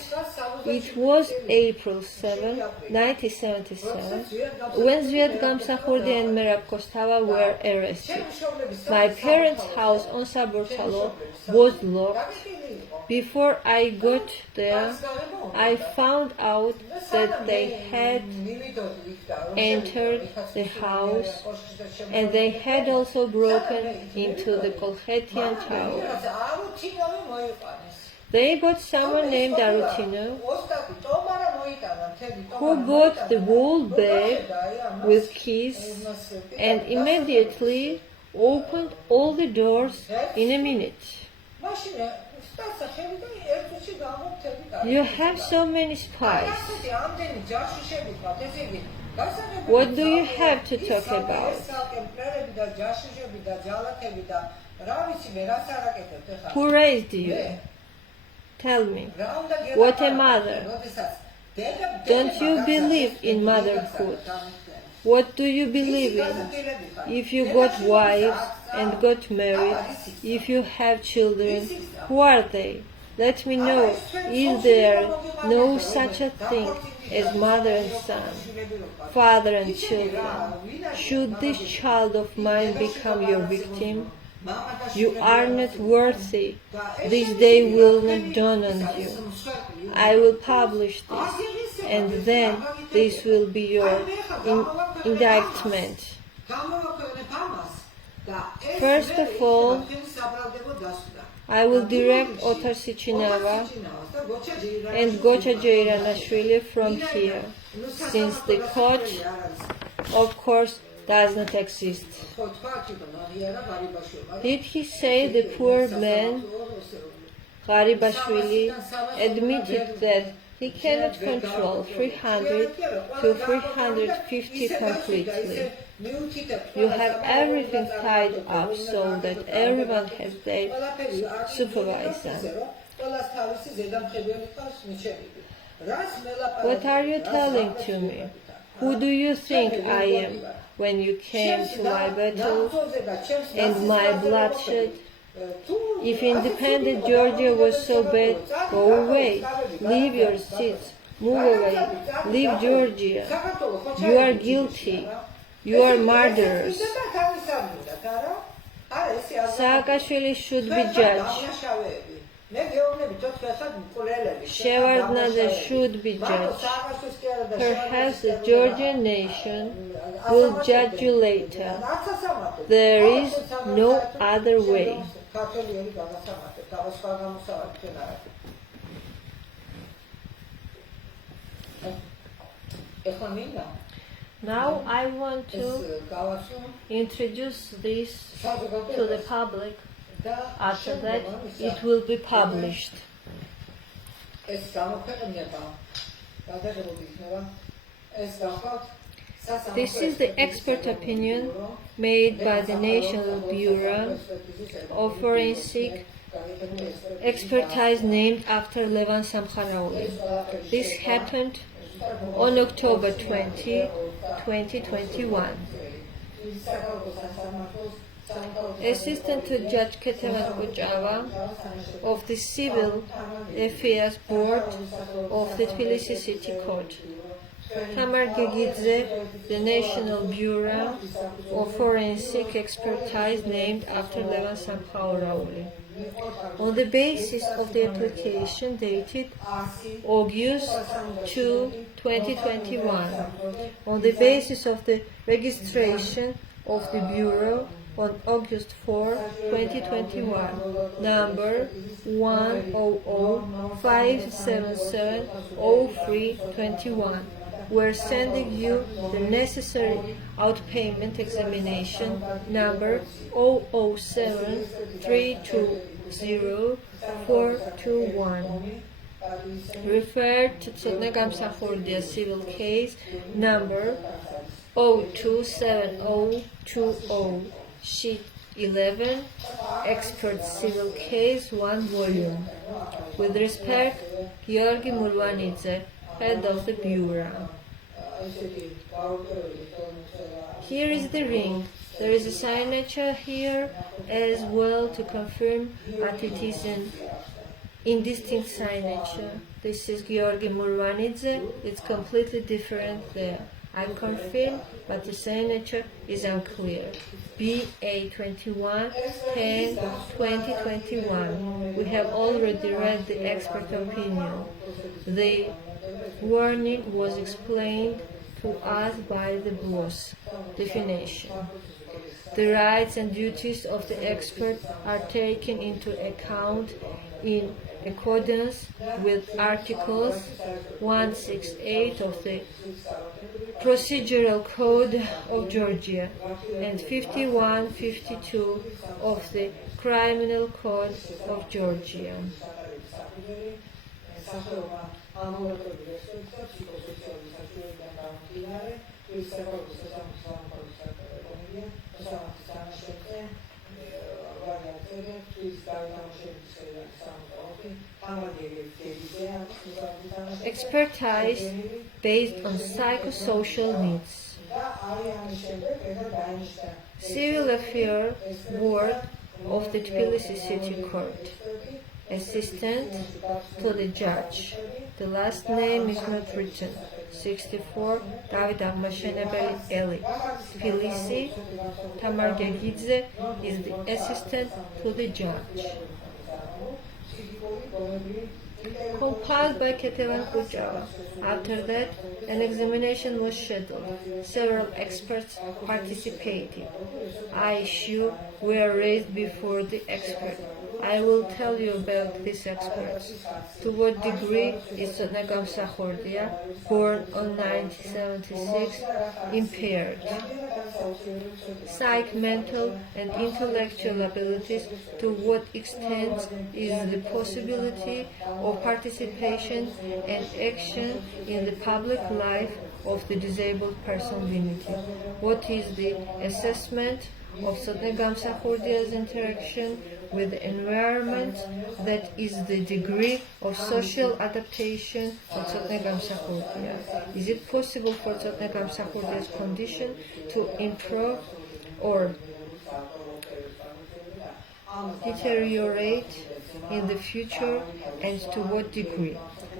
It was April 7, 1977, when Zviad Gamsakhurdia and Merab Kostava were arrested. My parents' house on Sabortalo was locked. Before I got there, I found out that they had entered the house and they had also broken into the Kolkhetian tower. They got someone named Arutino who bought the whole bag with keys and immediately opened all the doors in a minute. You have so many spies. What do you have to talk about? Who raised you? Tell me. What a mother. Don't you believe in motherhood? What do you believe in? If you got wives and got married, if you have children, who are they? Let me know. Is there no such a thing as mother and son, father and children? Should this child of mine become your victim? You are not worthy. This day will not dawn on you. I will publish this, and then this will be your indictment. First of all, I will direct Otar Sichinava and Gocha Jairanashvili from here, since the court, of course, does not exist. Did he say the poor man, Garibashvili, admitted that he cannot control 300 to 350 completely? You have everything tied up so that everyone has their supervisor. What are you telling to me? Who do you think I am when you came to my battle and my bloodshed? If independent Georgia was so bad, go away, leave your seats, move away, leave Georgia. You are guilty. You are murderers. Saakashvili should be judged. Shevardnadze should be judged. Perhaps the Georgian nation will judge you later. There is no other way. Now I want to introduce this to the public. After that, it will be published. This is the expert opinion made by the National Bureau of Forensic Expertise named after Levan Samkharauli. This happened on October 20, 2021. Assistant to Judge Ketevan Kuchava of the Civil Affairs Board of the Tbilisi City Court. Tamargegidze, the National Bureau of Forensic Expertise named after Levan Samkharauli. On the basis of the application dated August 2, 2021, on the basis of the registration of the Bureau on August 4, 2021, number 100-577-0321, we're sending you the necessary outpayment examination number 007-320-421. Referred to Tsotne Gamsakhurdia civil case number 027020, sheet 11, expert civil case 1 volume. With respect, Georgi Mulvanidze, head of the Bureau. Here is the ring. There is a signature here as well to confirm that it is an indistinct signature. This is Georgi Mulvanidze. It's completely different there. I confirm, but the signature is unclear. BA 21 10 2021. We have already read the expert opinion. The warning was explained to us by the boss. Definition. The rights and duties of the expert are taken into account in accordance with Articles 168 of the Procedural Code of Georgia and 51-52 of the Criminal Code of Georgia. Expertise based on psychosocial needs. Civil Affairs Board of the Tbilisi City Court. Assistant to the judge. The last name is not written. 64 David Agmashenebeli Eli. Tbilisi. Tamargegidze is the assistant to the judge. Compiled by Ketevan Kuchava. After that, an examination was scheduled. Several experts participated. Issues were raised before the expert. I will tell you about these experts. To what degree is Tsotne Gamsakhurdia, born on 1976, impaired? Psych, mental, and intellectual abilities. To what extent is the possibility of participation and action in the public life of the disabled person limited? What is the assessment of Tsotne Gamsakhurdia's interaction with the environment? That is the degree of social adaptation for Tsotne Gamsakhurdia. Is it possible for Tsotne Gamsakhurdia's condition to improve or deteriorate in the future, and to what degree?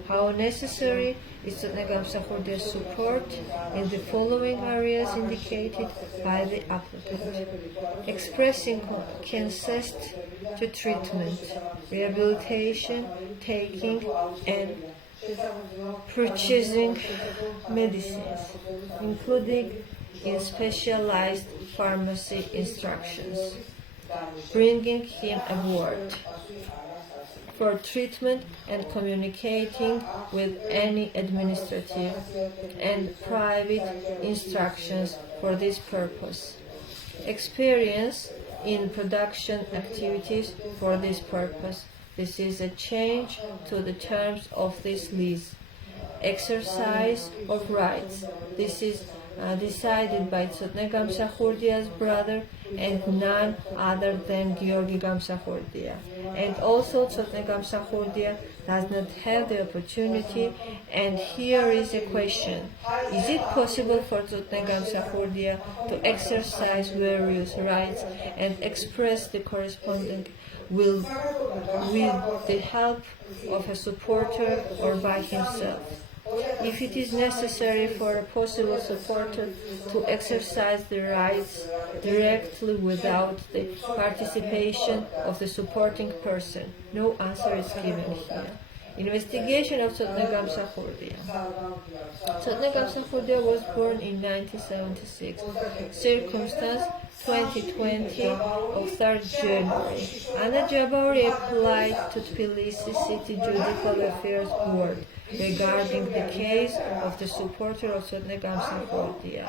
How necessary is Tsotne Gamsakhurdia's support in the following areas indicated by the applicant? Expressing consent to treatment, rehabilitation, taking and purchasing medicines, including in specialized pharmacy instructions, bringing him aboard for treatment and communicating with any administrative and private instructions for this purpose. Experience in production activities for this purpose. This is a change to the terms of this lease. Exercise of rights. This is decided by Tsotne Gamsakhurdia's brother and none other than Georgi Gamsakhurdia. And also Tsotne Gamsakhurdia does not have the opportunity, and here is a question. Is it possible for Tsotne Gamsakhurdia to exercise various rights and express the corresponding will with the help of a supporter or by himself? If it is necessary for a possible supporter to exercise the rights directly without the participation of the supporting person, no answer is given here. Investigation of Tsotne Gamsakhurdia. Tsotne Gamsakhurdia was born in 1976. Circumstance 2020 of 3rd January. Anna Jabauri applied to Tbilisi City Judicial Affairs Board regarding the case of the supporter of Tsotne Gamsakhurdia.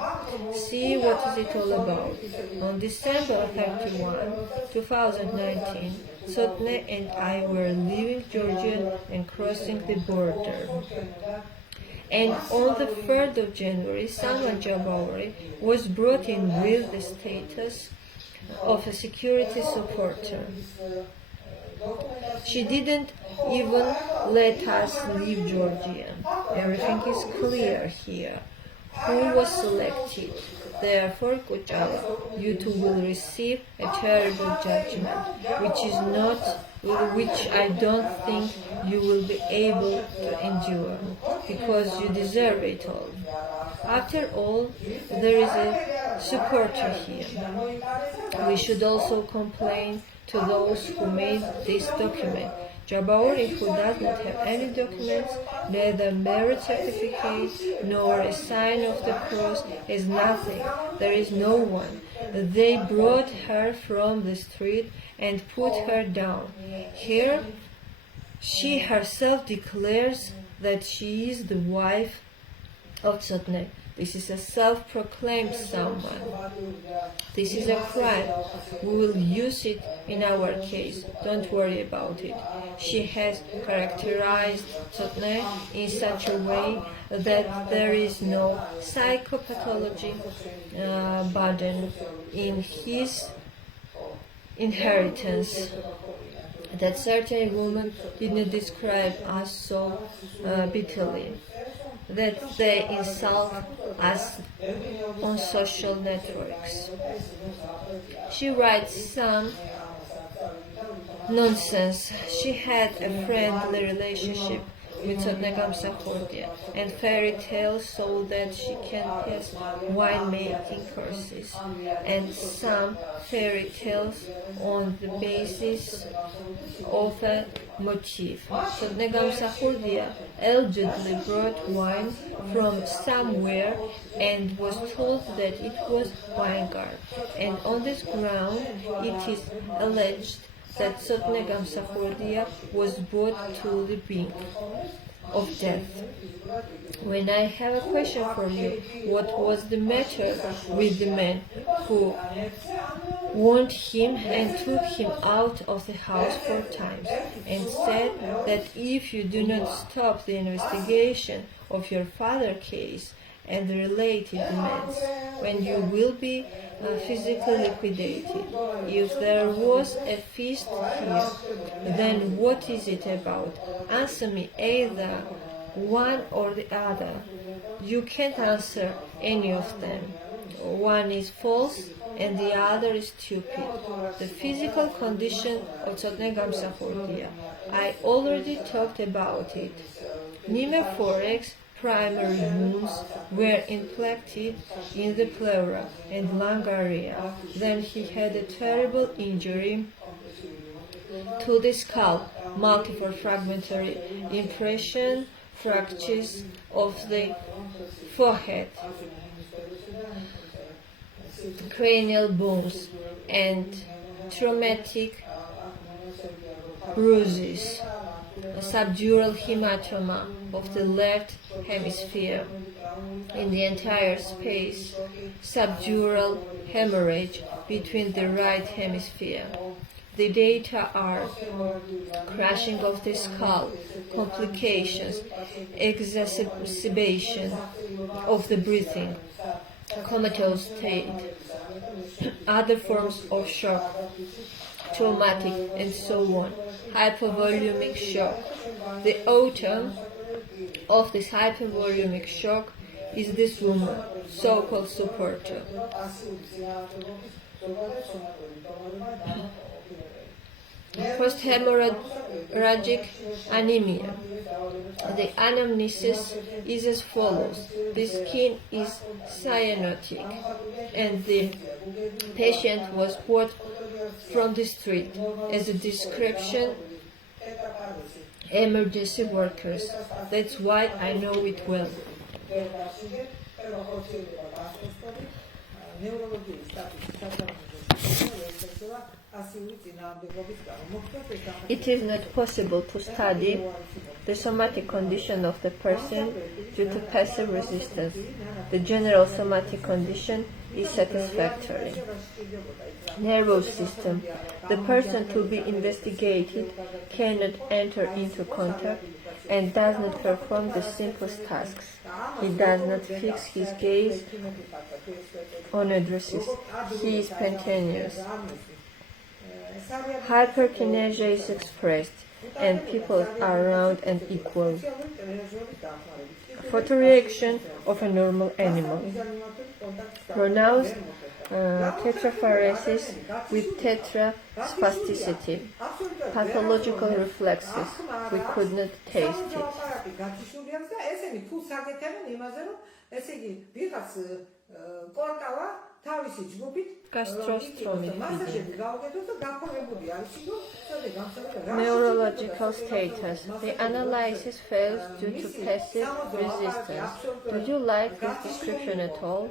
See what is it all about. On December 31, 2019, Tsotne and I were leaving Georgia and crossing the border. And on the 3rd of January, Anna Jabauri was brought in with the status of a security supporter. She didn't even let us leave Georgia. Everything is clear here. Who was selected? Therefore, Kuchala, you two will receive a terrible judgment, which I don't think you will be able to endure, because you deserve it all. After all, there is a supporter here. We should also complain to those who made this document. Jabauri, who does not have any documents, neither marriage certificate nor a sign of the cross, has nothing. There is no one. They brought her from the street and put her down. Here, she herself declares that she is the wife of Tsotne. This is a self-proclaimed someone. This is a crime. We will use it in our case. Don't worry about it. She has characterized Tsotne in such a way that there is no psychopathology burden in his inheritance. That certain women did not describe us so bitterly, that they insult us on social networks. She writes some nonsense. She had a friendly relationship with Tsotne Gamsakhurdia and fairy tales so that she can pass wine-making courses, and some fairy tales on the basis of a motif. Tsotne Gamsakhurdia allegedly brought wine from somewhere and was told that it was Weingart, and on this ground it is alleged that Tsotne Gamsakhurdia was brought to the brink of death. When I have a question for you, what was the matter with the man who warned him and took him out of the house 4 times and said that if you do not stop the investigation of your father's case and the related demands, when you will be physically liquidated? If there was a feast here, then what is it about? Answer me either one or the other. You can't answer any of them. One is false and the other is stupid. The physical condition of Tsotne Gamsakhurdia, I already talked about it. Pneumothorax primary wounds were inflicted in the pleura and lung area. Then he had a terrible injury to the skull, multiple fragmentary impression, fractures of the forehead, cranial bones, and traumatic bruises. A subdural hematoma of the left hemisphere in the entire space, subdural hemorrhage between the right hemisphere. The data are crashing of the skull, complications, exacerbation of the breathing, comatose state, other forms of shock, traumatic, and so on. Hypovolumic shock. The author of this hypovolumic shock is this woman, so-called supporter. Post-hemorrhagic anemia. The anamnesis is as follows. The skin is cyanotic and the patient was brought from the street. As a description, emergency workers. That's why I know it well. It is not possible to study the somatic condition of the person due to passive resistance. The general somatic condition is satisfactory. Nervous system. The person to be investigated cannot enter into contact and does not perform the simplest tasks. He does not fix his gaze on addresses. He is spontaneous. Hyperkinesia is expressed, and people are round and equal. Photoreaction of a normal animal. Pronounced tetrapharesis with tetraspasticity. Pathological reflexes. We could not taste it. Gastrostomach feeding. Neurological status. The analysis fails due to passive resistance. Did you like this description at all?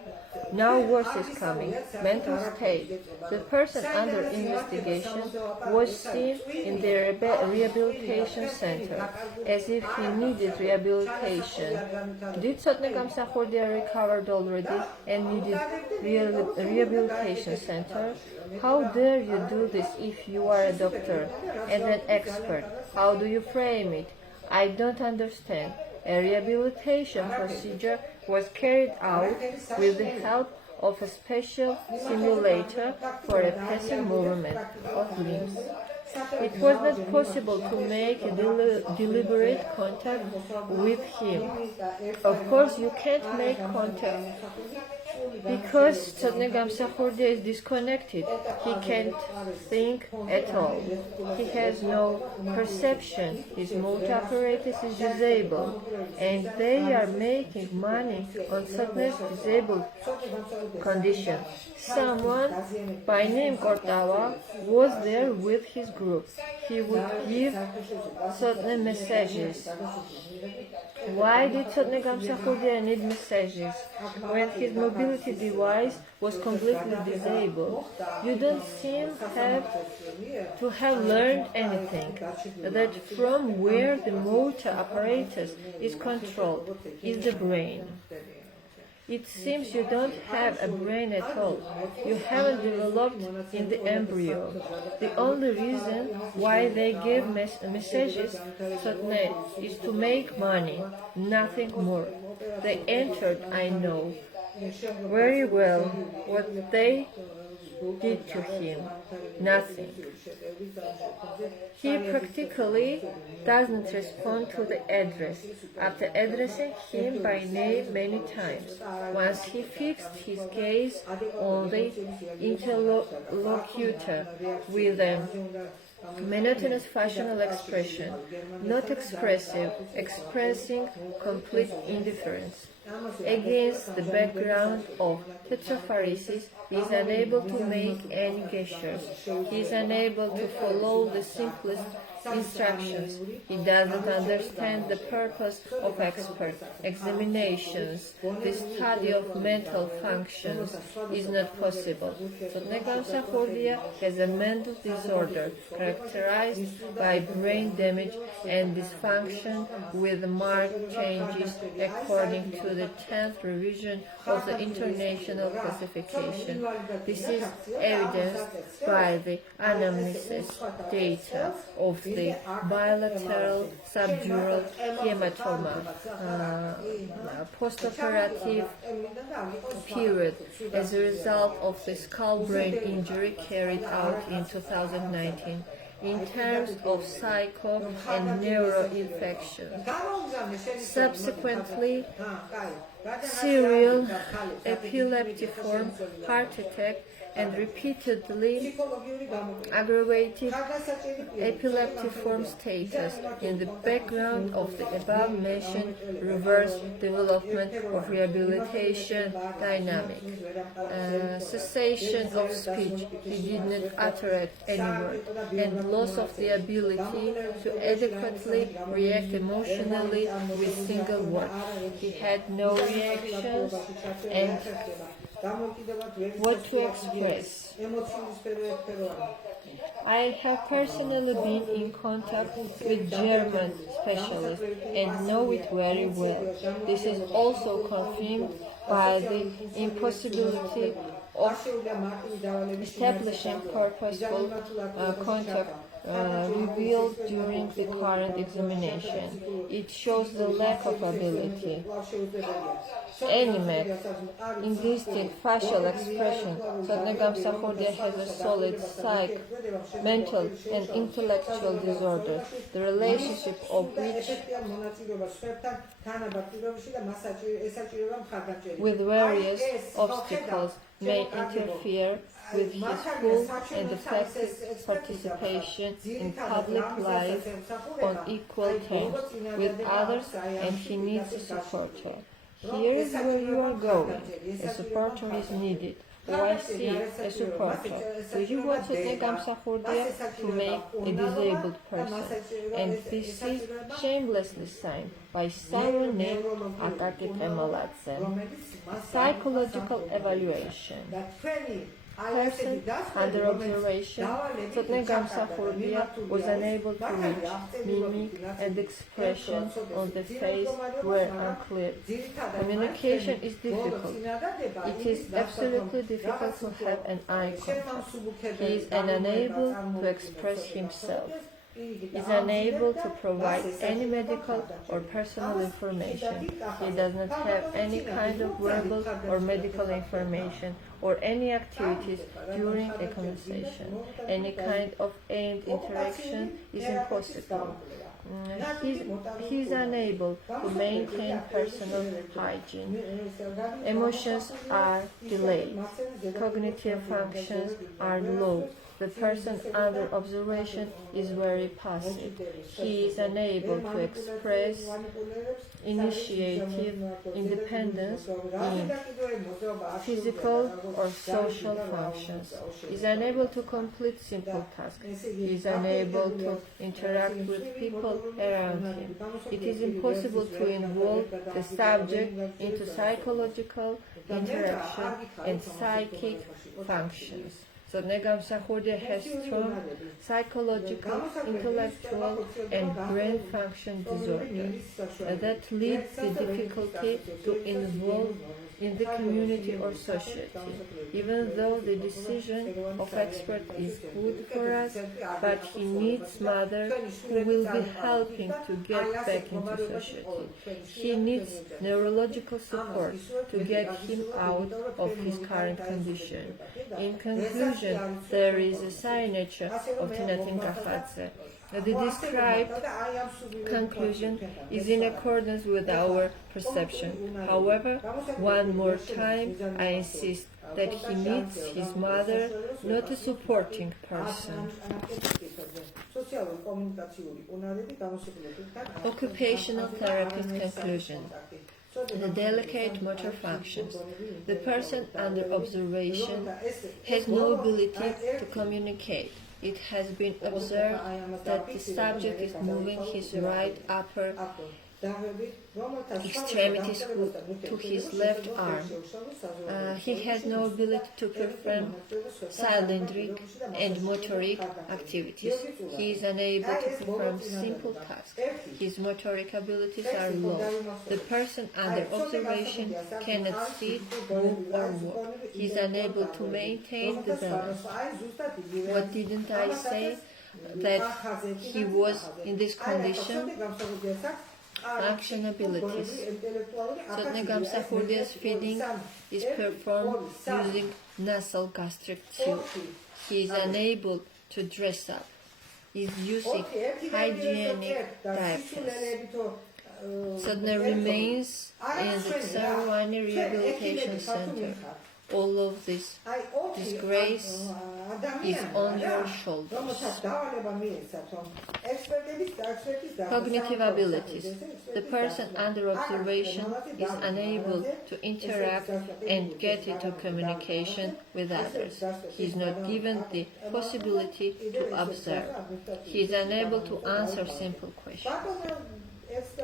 Now worse is coming. Mental state. The person under investigation was seen in the rehabilitation center as if he needed rehabilitation. Did Tsotne Gamsakhurdia recovered already and needed rehabilitation center? How dare you do this if you are a doctor and an expert? How do you frame it? I don't understand. A rehabilitation procedure was carried out with the help of a special simulator for a passive movement of limbs. It was not possible to make a deliberate contact with him. Of course, you can't make contact because Tsotne Gamsakhurdia is disconnected. He can't think at all. He has no perception. His motor apparatus is disabled, and they are making money on Tsotne's disabled condition. Someone by name Kortawa was there with his group. He would give Tsotne messages. Why did Tsotne Gamsakhurdia need messages when his mobility device was completely disabled? You don't seem to have learned anything. That from where the motor apparatus is controlled is the brain. It seems you don't have a brain at all. You haven't developed in the embryo. The only reason why they gave messages Tsotne is to make money, nothing more. They entered, I know very well what they did to him. Nothing. He practically doesn't respond to the address after addressing him by name many times. Once he fixed his gaze on the interlocutor with a monotonous facial expression, not expressive, expressing complete indifference. Against the background of tetrapharesis, he is unable to make any gestures. He is unable to follow the simplest instructions. He doesn't understand the purpose of expert examinations. The study of mental functions is not possible. Tsotne Gamsakhurdia has a mental disorder characterized by brain damage and dysfunction with marked changes according to the 10th revision of the International Classification. This is evidenced by the anamnesis data of the bilateral subdural hematoma, postoperative period as a result of the skull brain injury carried out in 2019. In terms of psycho and neuroinfection. Subsequently, serial epileptiform heart attack and repeatedly aggravated epileptiform status in the background of the above-mentioned reverse development of rehabilitation dynamic. Cessation of speech, he did not utter any word, and loss of the ability to adequately react emotionally with single words. He had no reactions and what to express. I have personally been in contact with German specialists and know it very well. This is also confirmed by the impossibility of establishing purposeful contact revealed during the current examination. It shows the lack of ability. Animate, linguistic, facial expression. Tsotne Gamsakhurdia has a solid psych, mental, and intellectual disorder, the relationship of which with various obstacles may interfere with his full and effective participation in public life on equal terms with others, and he needs a supporter. Here is where you are going. A supporter is needed. Oh, I see, a supporter. Do you want Tsotne Gamsakhurdia to make a disabled person? And this is shamelessly signed by someone named Akaki. Psychological evaluation. Person under observation, Tsotne Gamsakhurdia was unable to reach. Mimic and expression on the face were unclear. Communication is difficult. It is absolutely difficult to have an eye contact. He is unable to express himself. Is unable to provide any medical or personal information. He does not have any kind of verbal or medical information or any activities during a conversation. Any kind of aimed interaction is impossible. He is unable to maintain personal hygiene. Emotions are delayed. Cognitive functions are low. The person under observation is very passive. He is unable to express initiative, independence in physical or social functions. He is unable to complete simple tasks. He is unable to interact with people around him. It is impossible to involve the subject into psychological interaction and psychic functions. Tsotne Gamsakhurdia has strong psychological, intellectual, and brain function disorder that leads to difficulty to involve in the community or society. Even though the decision of expert is good for us, but he needs mother who will be helping to get back into society. He needs neurological support to get him out of his current condition. In conclusion, there is a signature of Tsotne Gamsakhurdia. The described conclusion is in accordance with our perception. However, one more time, I insist that he needs his mother, not a supporting person. Occupational therapist conclusion. The delicate motor functions. The person under observation has no ability to communicate. It has been observed that the subject is moving his right upper extremities to his left arm. He has no ability to perform cylindric and motoric activities. He is unable to perform simple tasks. His motoric abilities are low. The person under observation cannot sit, move, or walk. He is unable to maintain the balance. What didn't I say? That he was in this condition? Function abilities. Tsotne Gamsakhurdia's feeding is performed using nasal gastric tube. He is unable to dress up. He is using hygienic diapers. Tsotne remains in the ceremony rehabilitation center. All of this disgrace is on your shoulders. Cognitive abilities. The person under observation is unable to interact and get into communication with others. He is not given the possibility to observe. He is unable to answer simple questions.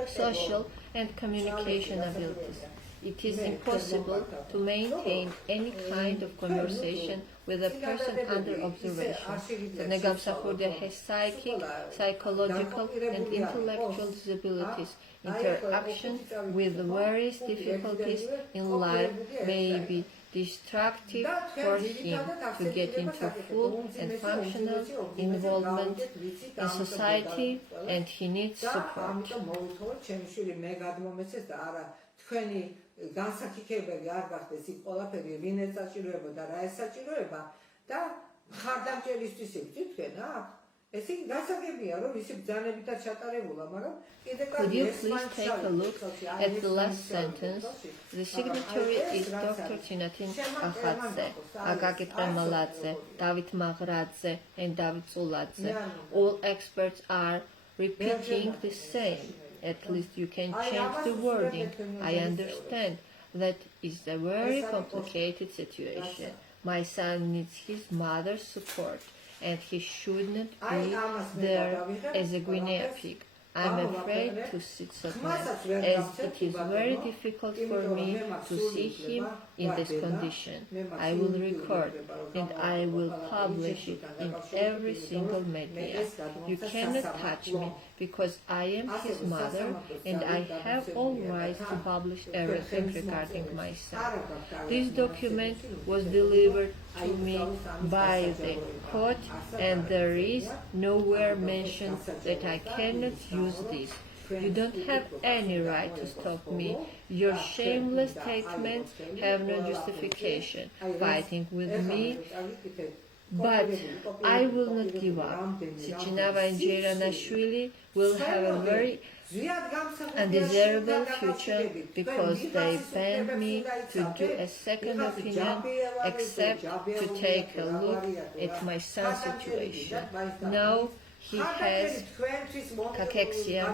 Social and communication abilities. It is impossible to maintain any kind of conversation with a person under observation. Tsotne Gamsakhurdia has psychic, psychological, and intellectual disabilities. Interaction with various difficulties in life may be destructive for him to get into full and functional involvement in society, and he needs support. განსაკუთრებული არ გახდეს იქ ყველაფერი ვინ ეცაჭიროება და რა ეცაჭიროება და ხარდამჭერისთვის იფიქრენ აქ ეს იგი გასაგებია რომ ისი ბრძანებითაც ჩატარებულა მაგრამ Could you please take a look at the last sentence? The signatory is Dr. Tsinatin Ahadze, Agagit Remaladze, David Maghradze, and David Zuladze. All experts are repeating the same. At least you can change the wording. I understand that is a very complicated situation. My son needs his mother's support, and he shouldn't be there as a guinea pig. I'm afraid to see Tsotne, as it is very difficult for me to see him in this condition. I will record and I will publish it in every single media. You cannot touch me because I am his mother and I have all rights to publish everything regarding my son. This document was delivered to me by the court and there is nowhere mentioned that I cannot use this. You don't have any right to stop me. Your shameless statements have no justification. Fighting with me, but I will not give up. Sichinava and Jairanashvili will have a very undesirable future because they banned me to do a second opinion except to take a look at my son's situation. Now he has cachexia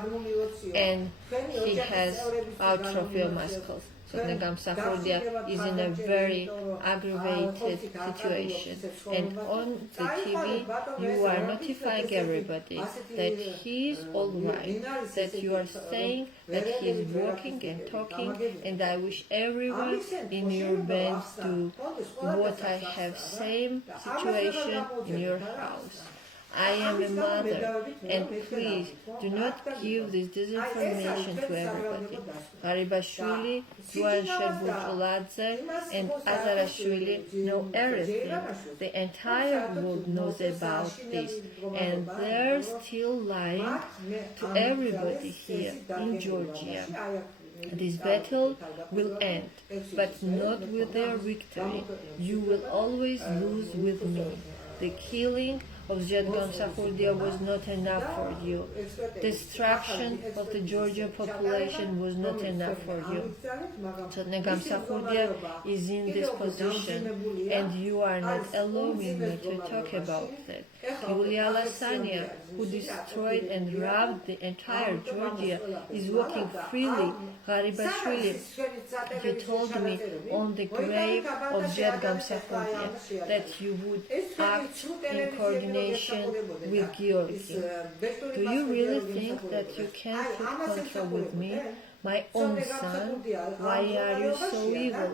and he has atrophy of muscles. Tsotne Gamsakhurdia is in a very aggravated situation, and on the TV you are notifying everybody that he is all right, that you are saying that he is walking and talking, and I wish everyone in your band do what I have same situation in your house. I am a mother, and please do not give this disinformation to everybody. Garibashvili, Juan Sherbutuladze, and Azarashvili know everything. The entire world knows about this, and they're still lying to everybody here in Georgia. This battle will end, but not with their victory. You will always lose with me. The killing of Zviad Gamsakhurdia was not enough for you. Destruction of the Georgia population was not enough for you. Tsotne Gamsakhurdia is in this position, and you are not allowing me to talk about that. Yulia Lasania, who destroyed and robbed the entire Georgia, is walking freely. Garibashvili, you told me on the grave of Zviad Gamsakhurdia that you would act in coordination with Georgi. Do you really think that you can put control with me, my own son? Why are you so evil?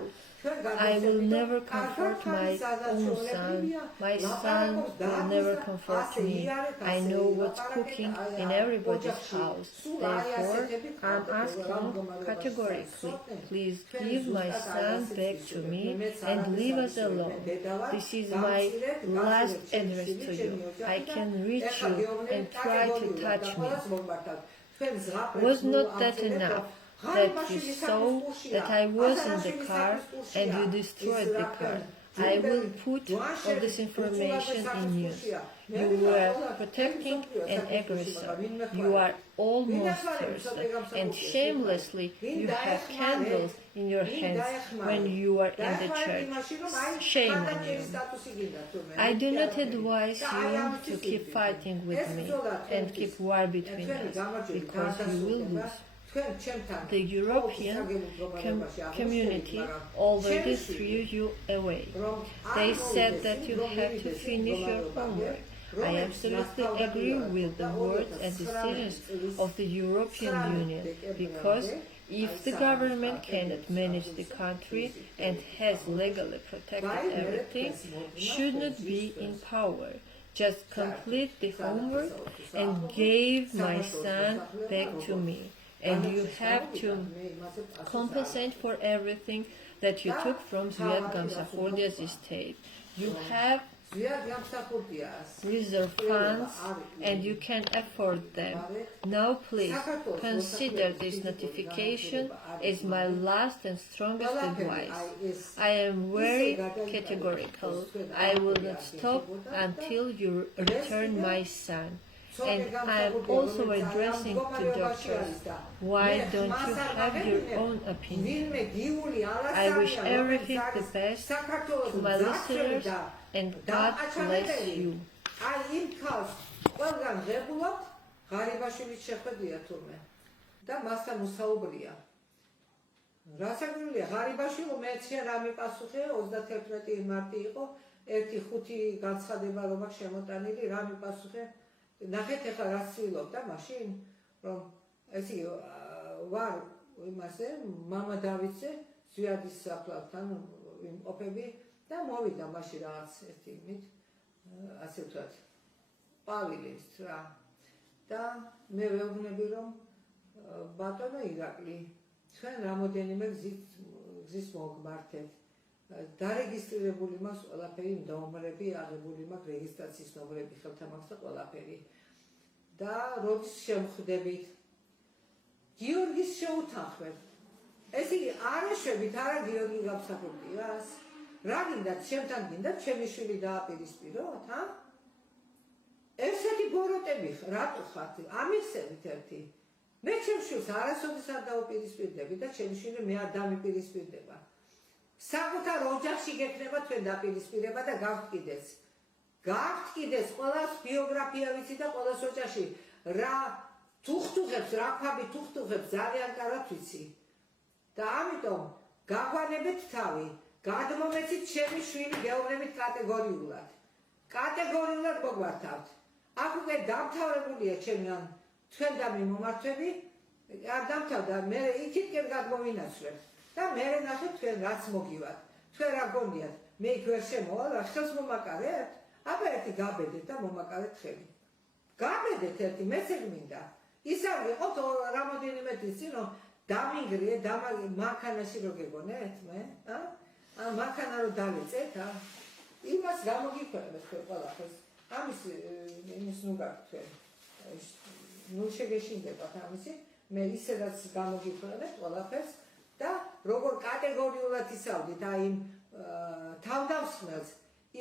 I will never comfort my own son. My son will never comfort me. I know what's cooking in everybody's house. Therefore, I'm asking categorically, please give my son back to me and leave us alone. This is my last address to you. I can reach you and try to touch me. Was not that enough? That you saw that I was in the car and you destroyed the car. I will put all this information in news. You were protecting an aggressor. You are all monsters, and shamelessly you have candles in your hands when you are in the church. Shame on you. I do not advise you to keep fighting with me and keep war between us, because you will lose. The European community already threw you away. They said that you have to finish your homework. I absolutely agree with the words and decisions of the European Union, because if the government cannot manage the country and has legally protected everything, should not be in power. Just complete the homework and give my son back to me. And you have to compensate for everything that you took from Zviad Gamsakhurdia's estate. You have reserve funds and you can afford them. Now please consider this notification as my last and strongest advice. I am very categorical. I will not stop until you return my son. And I am also addressing to doctors, why don't you have your own opinion? I wish everything the best to my listeners, and God bless you. და მასთან უსაუბრია. რასაკვირველია, ღარიბაშვილო მე შენ რა მიპასუხე 31 მარტი იყო, 1-5 განცხადება რომ აქვს შემოტანილი, რა მიპასუხე? ნახეთ ახლა რა ცდილობდა მაშინ, რომ ესე ვარ იმასე, მამა დავიცე ზვიადის საფლავთან იმყოფები და მოვიდა მაშინ რაღაც ერთი იმით, ასე ვთქვათ, ყვავილის რა. და მე ვეუბნები რომ ბატონო ირაკლი, თქვენ რამოდენიმე გზის მოგმართეთ. დარეგისტრირებული მაქვს ყველაფერი, ნომრები აღებული მაქვს, რეგისტრაციის ნომრები ხელთან მაქვს და ყველაფერი. და როდის შემხვდებით, გიორგის შეუთანხმეთ. ეს იგი არ ეშვებით არა გიორგი გამსახურდიას. რა გინდათ, ჩემთან გინდათ ჩემი შვილი დააპირისპიროთ, ა? ესეთი ბოროტები რატო ხართ? ამიხსენით ერთი. მე ჩემ შვილს არასოდეს არ დავუპირისპირდები და ჩემი შვილი მე არ დამიპირისპირდება. საკუთარ ოჯახში გექნება თქვენ დაპირისპირება და გავხკიდეს. გავხკიდეს ყველას ბიოგრაფია ვიცი და ყველას ოჯახში რა თუხთუხებს, რა ქვაბი თუხთუხებს ძალიან კარგად ვიცი. და ამიტომ გაგვანებეთ თავი, გადმომეცით ჩემი შვილი გეუბნებით კატეგორიულად. კატეგორიულად მოგვართავთ. აქ უკვე დამთავრებულია ჩემი ან თქვენ და მე მომართვები, არ დამთავრდა, მე იქითკენ გადმოვინაცვლებ. და მე ნახეთ თქვენ რაც მოგივათ. თქვენ რა გონიათ? მე იქ ვერ შემოვალ, რა ხელს მომაკარეთ? აბა ერთი გაბედეთ და მომაკარეთ ხელი. გაბედეთ ერთი, მეც ეგ მინდა. ისევ ვიყოთ რამოდენიმე თვის წინ, რომ დამინგრიე, მანქანაში რო გეგონეთ მე, ან მანქანა რო დავეწეთ, იმას გამოგიქვენებთ თქვენ ყველაფერს. ამის ნუ გაქვთ თქვენ. ნუ შეგეშინდებათ ამისი, მე ისედაც გამოგიქვენებთ ყველაფერს. და როგორ კატეგორიულად ისავდით აი იმ თავდამსხმელს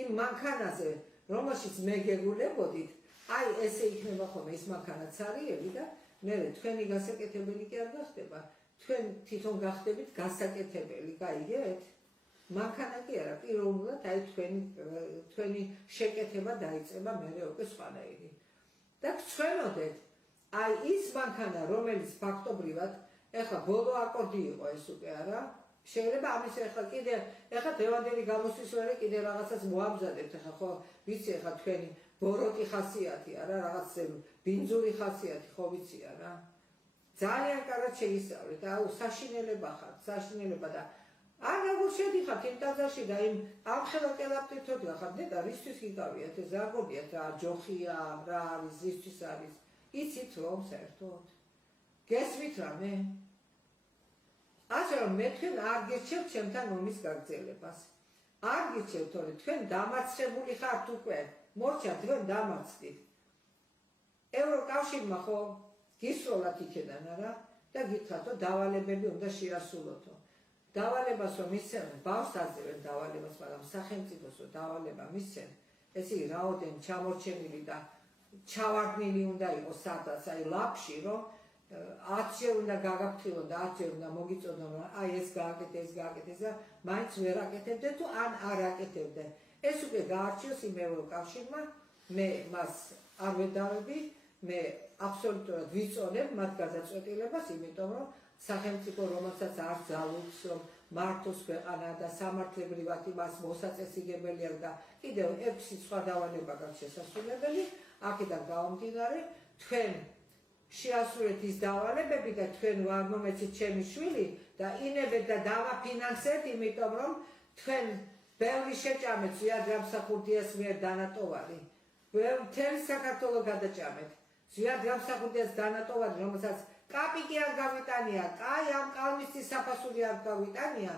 იმ მანქანაზე, რომელშიც მე გეგულებოდით, აი ესე იქნება ხოლმე ის მანქანა ცარიელი და მე თქვენი გასაკეთებელი კი არ გახდება, თქვენ თვითონ გახდებით გასაკეთებელი, გაიგეთ? მანქანა კი არა, პიროვნულად აი თქვენი შეკეთება დაიწყება მერე უკვე სხვანაირი. და გცვენოდეთ, აი ის მანქანა, რომელიც ფაქტობრივად ეხლა ბოლო აკორდი იყო ეს უკვე არა. შეიძლება ამის ეხლა დღევანდელი გამოსვლის მერე კიდე რაღაცას მოამზადებთ, ეხლა ხო ვიცი ეხლა თქვენი ბოროტი ხასიათი არა, რაღაც ბინძური ხასიათი ხო ვიცი არა. ძალიან კარგად შეისწავლეთ, აუ საშინელება ხართ, საშინელება და არ როგორ შედიხართ იმ ტაძარში და იმ ამხელა კელაპტირთოდ ხართ და რისთვის გიგავიათ ეს რა გონიათ რა ჯოხია, რა არის, ისთვის არის. იცით რომ საერთოდ გესმით რამე? ასე რომ მე თქვენ არ გირჩევთ ჩემთან ომის გაგრძელებას. არ გირჩევთ, თორე თქვენ დამარცხებული ხართ უკვე. მორჩა თქვენ დამარცხდით. ევროკავშირმა ხო გისროლათ იქედან არა და გითხრათ, რომ დავალებები უნდა შეასრულოთო. დავალებას რომ მისცემენ, ბავშვს აძლევენ დავალებას, მაგრამ სახელმწიფოს რომ დავალება მისცენ, ეს იგი რაოდენ ჩამორჩენილი და ჩავარდნილი უნდა იყოს სადაც, აი ლაფში, რომ 10 ჯერ უნდა გაგაფრთხილონ და 10 ჯერ უნდა მოგიწოდონ, რომ აი ეს გააკეთე, ეს გააკეთე და მაინც ვერ აკეთებდე თუ ან არ აკეთებდე. ეს უკვე გაარჩიოს იმ ევროკავშირმა, მე მას არ ვედავები, მე აბსოლუტურად ვიწონებ მათ გადაწყვეტილებას, იმიტომ რომ სახელმწიფო რომელსაც არ ძალუps რომ მართოს ქვეყანა და სამართლებრივად იმას მოსაწესრიგებელი აქვს და კიდევ 6 სხვა დავალება გაქვს შესასრულებელი, აქედან გამომდინარე თქვენ შეასრულეთ ის დავალებები და თქვენ ვარ მომეცით ჩემი შვილი და ინებეთ და დავაფინანსეთ, იმიტომ რომ თქვენ ბევრი შეჭამეთ ზვიად გამსახურდიას მიერ დანატოვარი. მთელი საქართველო გადაჭამეთ. ზვიად გამსახურდიას დანატოვარი, რომელსაც კაპი კი არ გავიტანია, კაი ამ კალმისტის საფასური არ გავიტანია,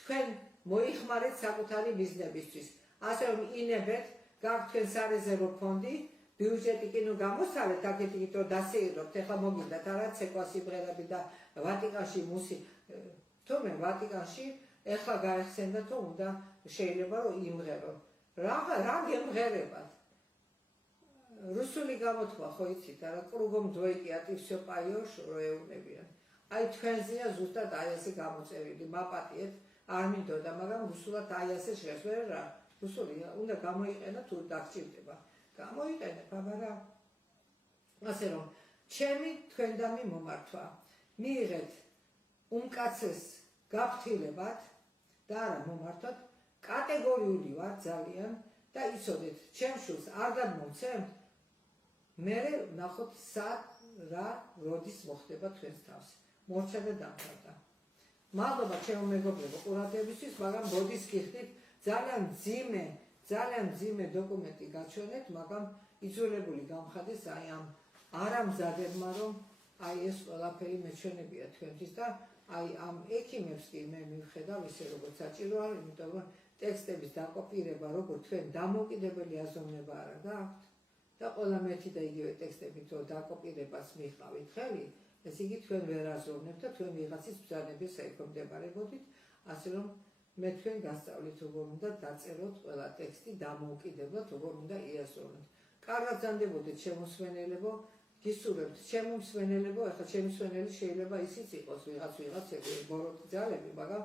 თქვენ მოიხმარეთ საკუთარი ბიზნესისთვის. ასე რომ ინებეთ, გაქვთ თქვენ სარეზერვო ფონდი, ბიუჯეტი კი ნუ გამოსცალეთ, აქეთ იქით რომ დასეიროთ, ეხლა მოგინდათ არა ცეკვა სიმღერები და ვატიკანში თუმე ვატიკანში ეხლა გაიხსენდათ რომ უნდა შეიძლება რომ იმღერო. რა გემღერებათ? რუსული გამოთქვა ხო იცით არა, კრუგომ დვოიკიათ и всё поешь, რომ ეუბნებიან. აი თქვენზეა ზუსტად აი ესე გამოწერილი, მაპატიეთ, არ მინდოდა, მაგრამ რუსულად აი ასე შეხვეე რა. რუსული უნდა გამოიყენა თუ დაგჭირდება. გამოიყენებ, აბარა. ასე რომ, ჩემი თქვენდამი მომართვა. მიიღეთ უმკაცეს გაფრთხილებად და არა მომართვად, კატეგორიული ვარ ძალიან და იცოდეთ, ჩემს შულს არ გადმოვცემთ, მე ნახოთ სად რა როდის მოხდება თქვენს თავს. მორჩა და დამთავრდა. მადლობა ჩემო მეგობრებო ყურადღებისთვის, მაგრამ ბოდის გიხდით ძალიან მძიმე დოკუმენტი გაჩვენეთ, მაგრამ იძულებული გამხადეს აი ამ არამზადებმა, რომ აი ეს ყველაფერი მეჩვენებია თქვენთვის და აი ამ ექიმებს კი მე მივხედავ ისე როგორც საჭირო არ, იმიტომ რომ ტექსტების დაკოპირება როგორც თქვენ დამოუკიდებელი აზროვნება არა გაქვთ და ყველა მეტი და იგივე ტექსტებით რომ დაკოპირებას მიჰყავით ხელი, ეს იგი თქვენ ვერ აზროვნებთ და თქვენ ვიღაცის ბრძანების საერთომდებარებოდით, ასე რომ მე თქვენ გასწავლით როგორ უნდა დაწეროთ ყველა ტექსტი დამოუკიდებლად, როგორ უნდა იაზროვნოთ. კარგად ბრძანდებოდეთ შემოსვენელებო, გისურვებთ ჩემო მსვენელებო, ახლა ჩემი მსვენელი შეიძლება ისიც იყოს ვიღაც ბოროტი ძალები, მაგრამ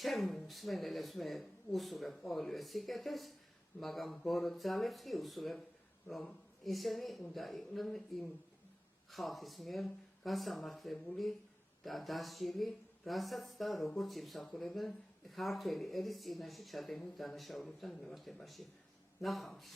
ჩემ მსვენელებს მე უსურვებ ყოველივე სიკეთეს, მაგრამ ბოროტ ძალებს კი უსურვებ, რომ ისინი უნდა იყვნენ იმ ხალხის მიერ გასამართლებული და დასჯილი, რასაც და როგორც იმსახურებენ ქართველი ერის წინაშე ჩადენილ დანაშაულებთან მიმართებაში. ნახვამდის.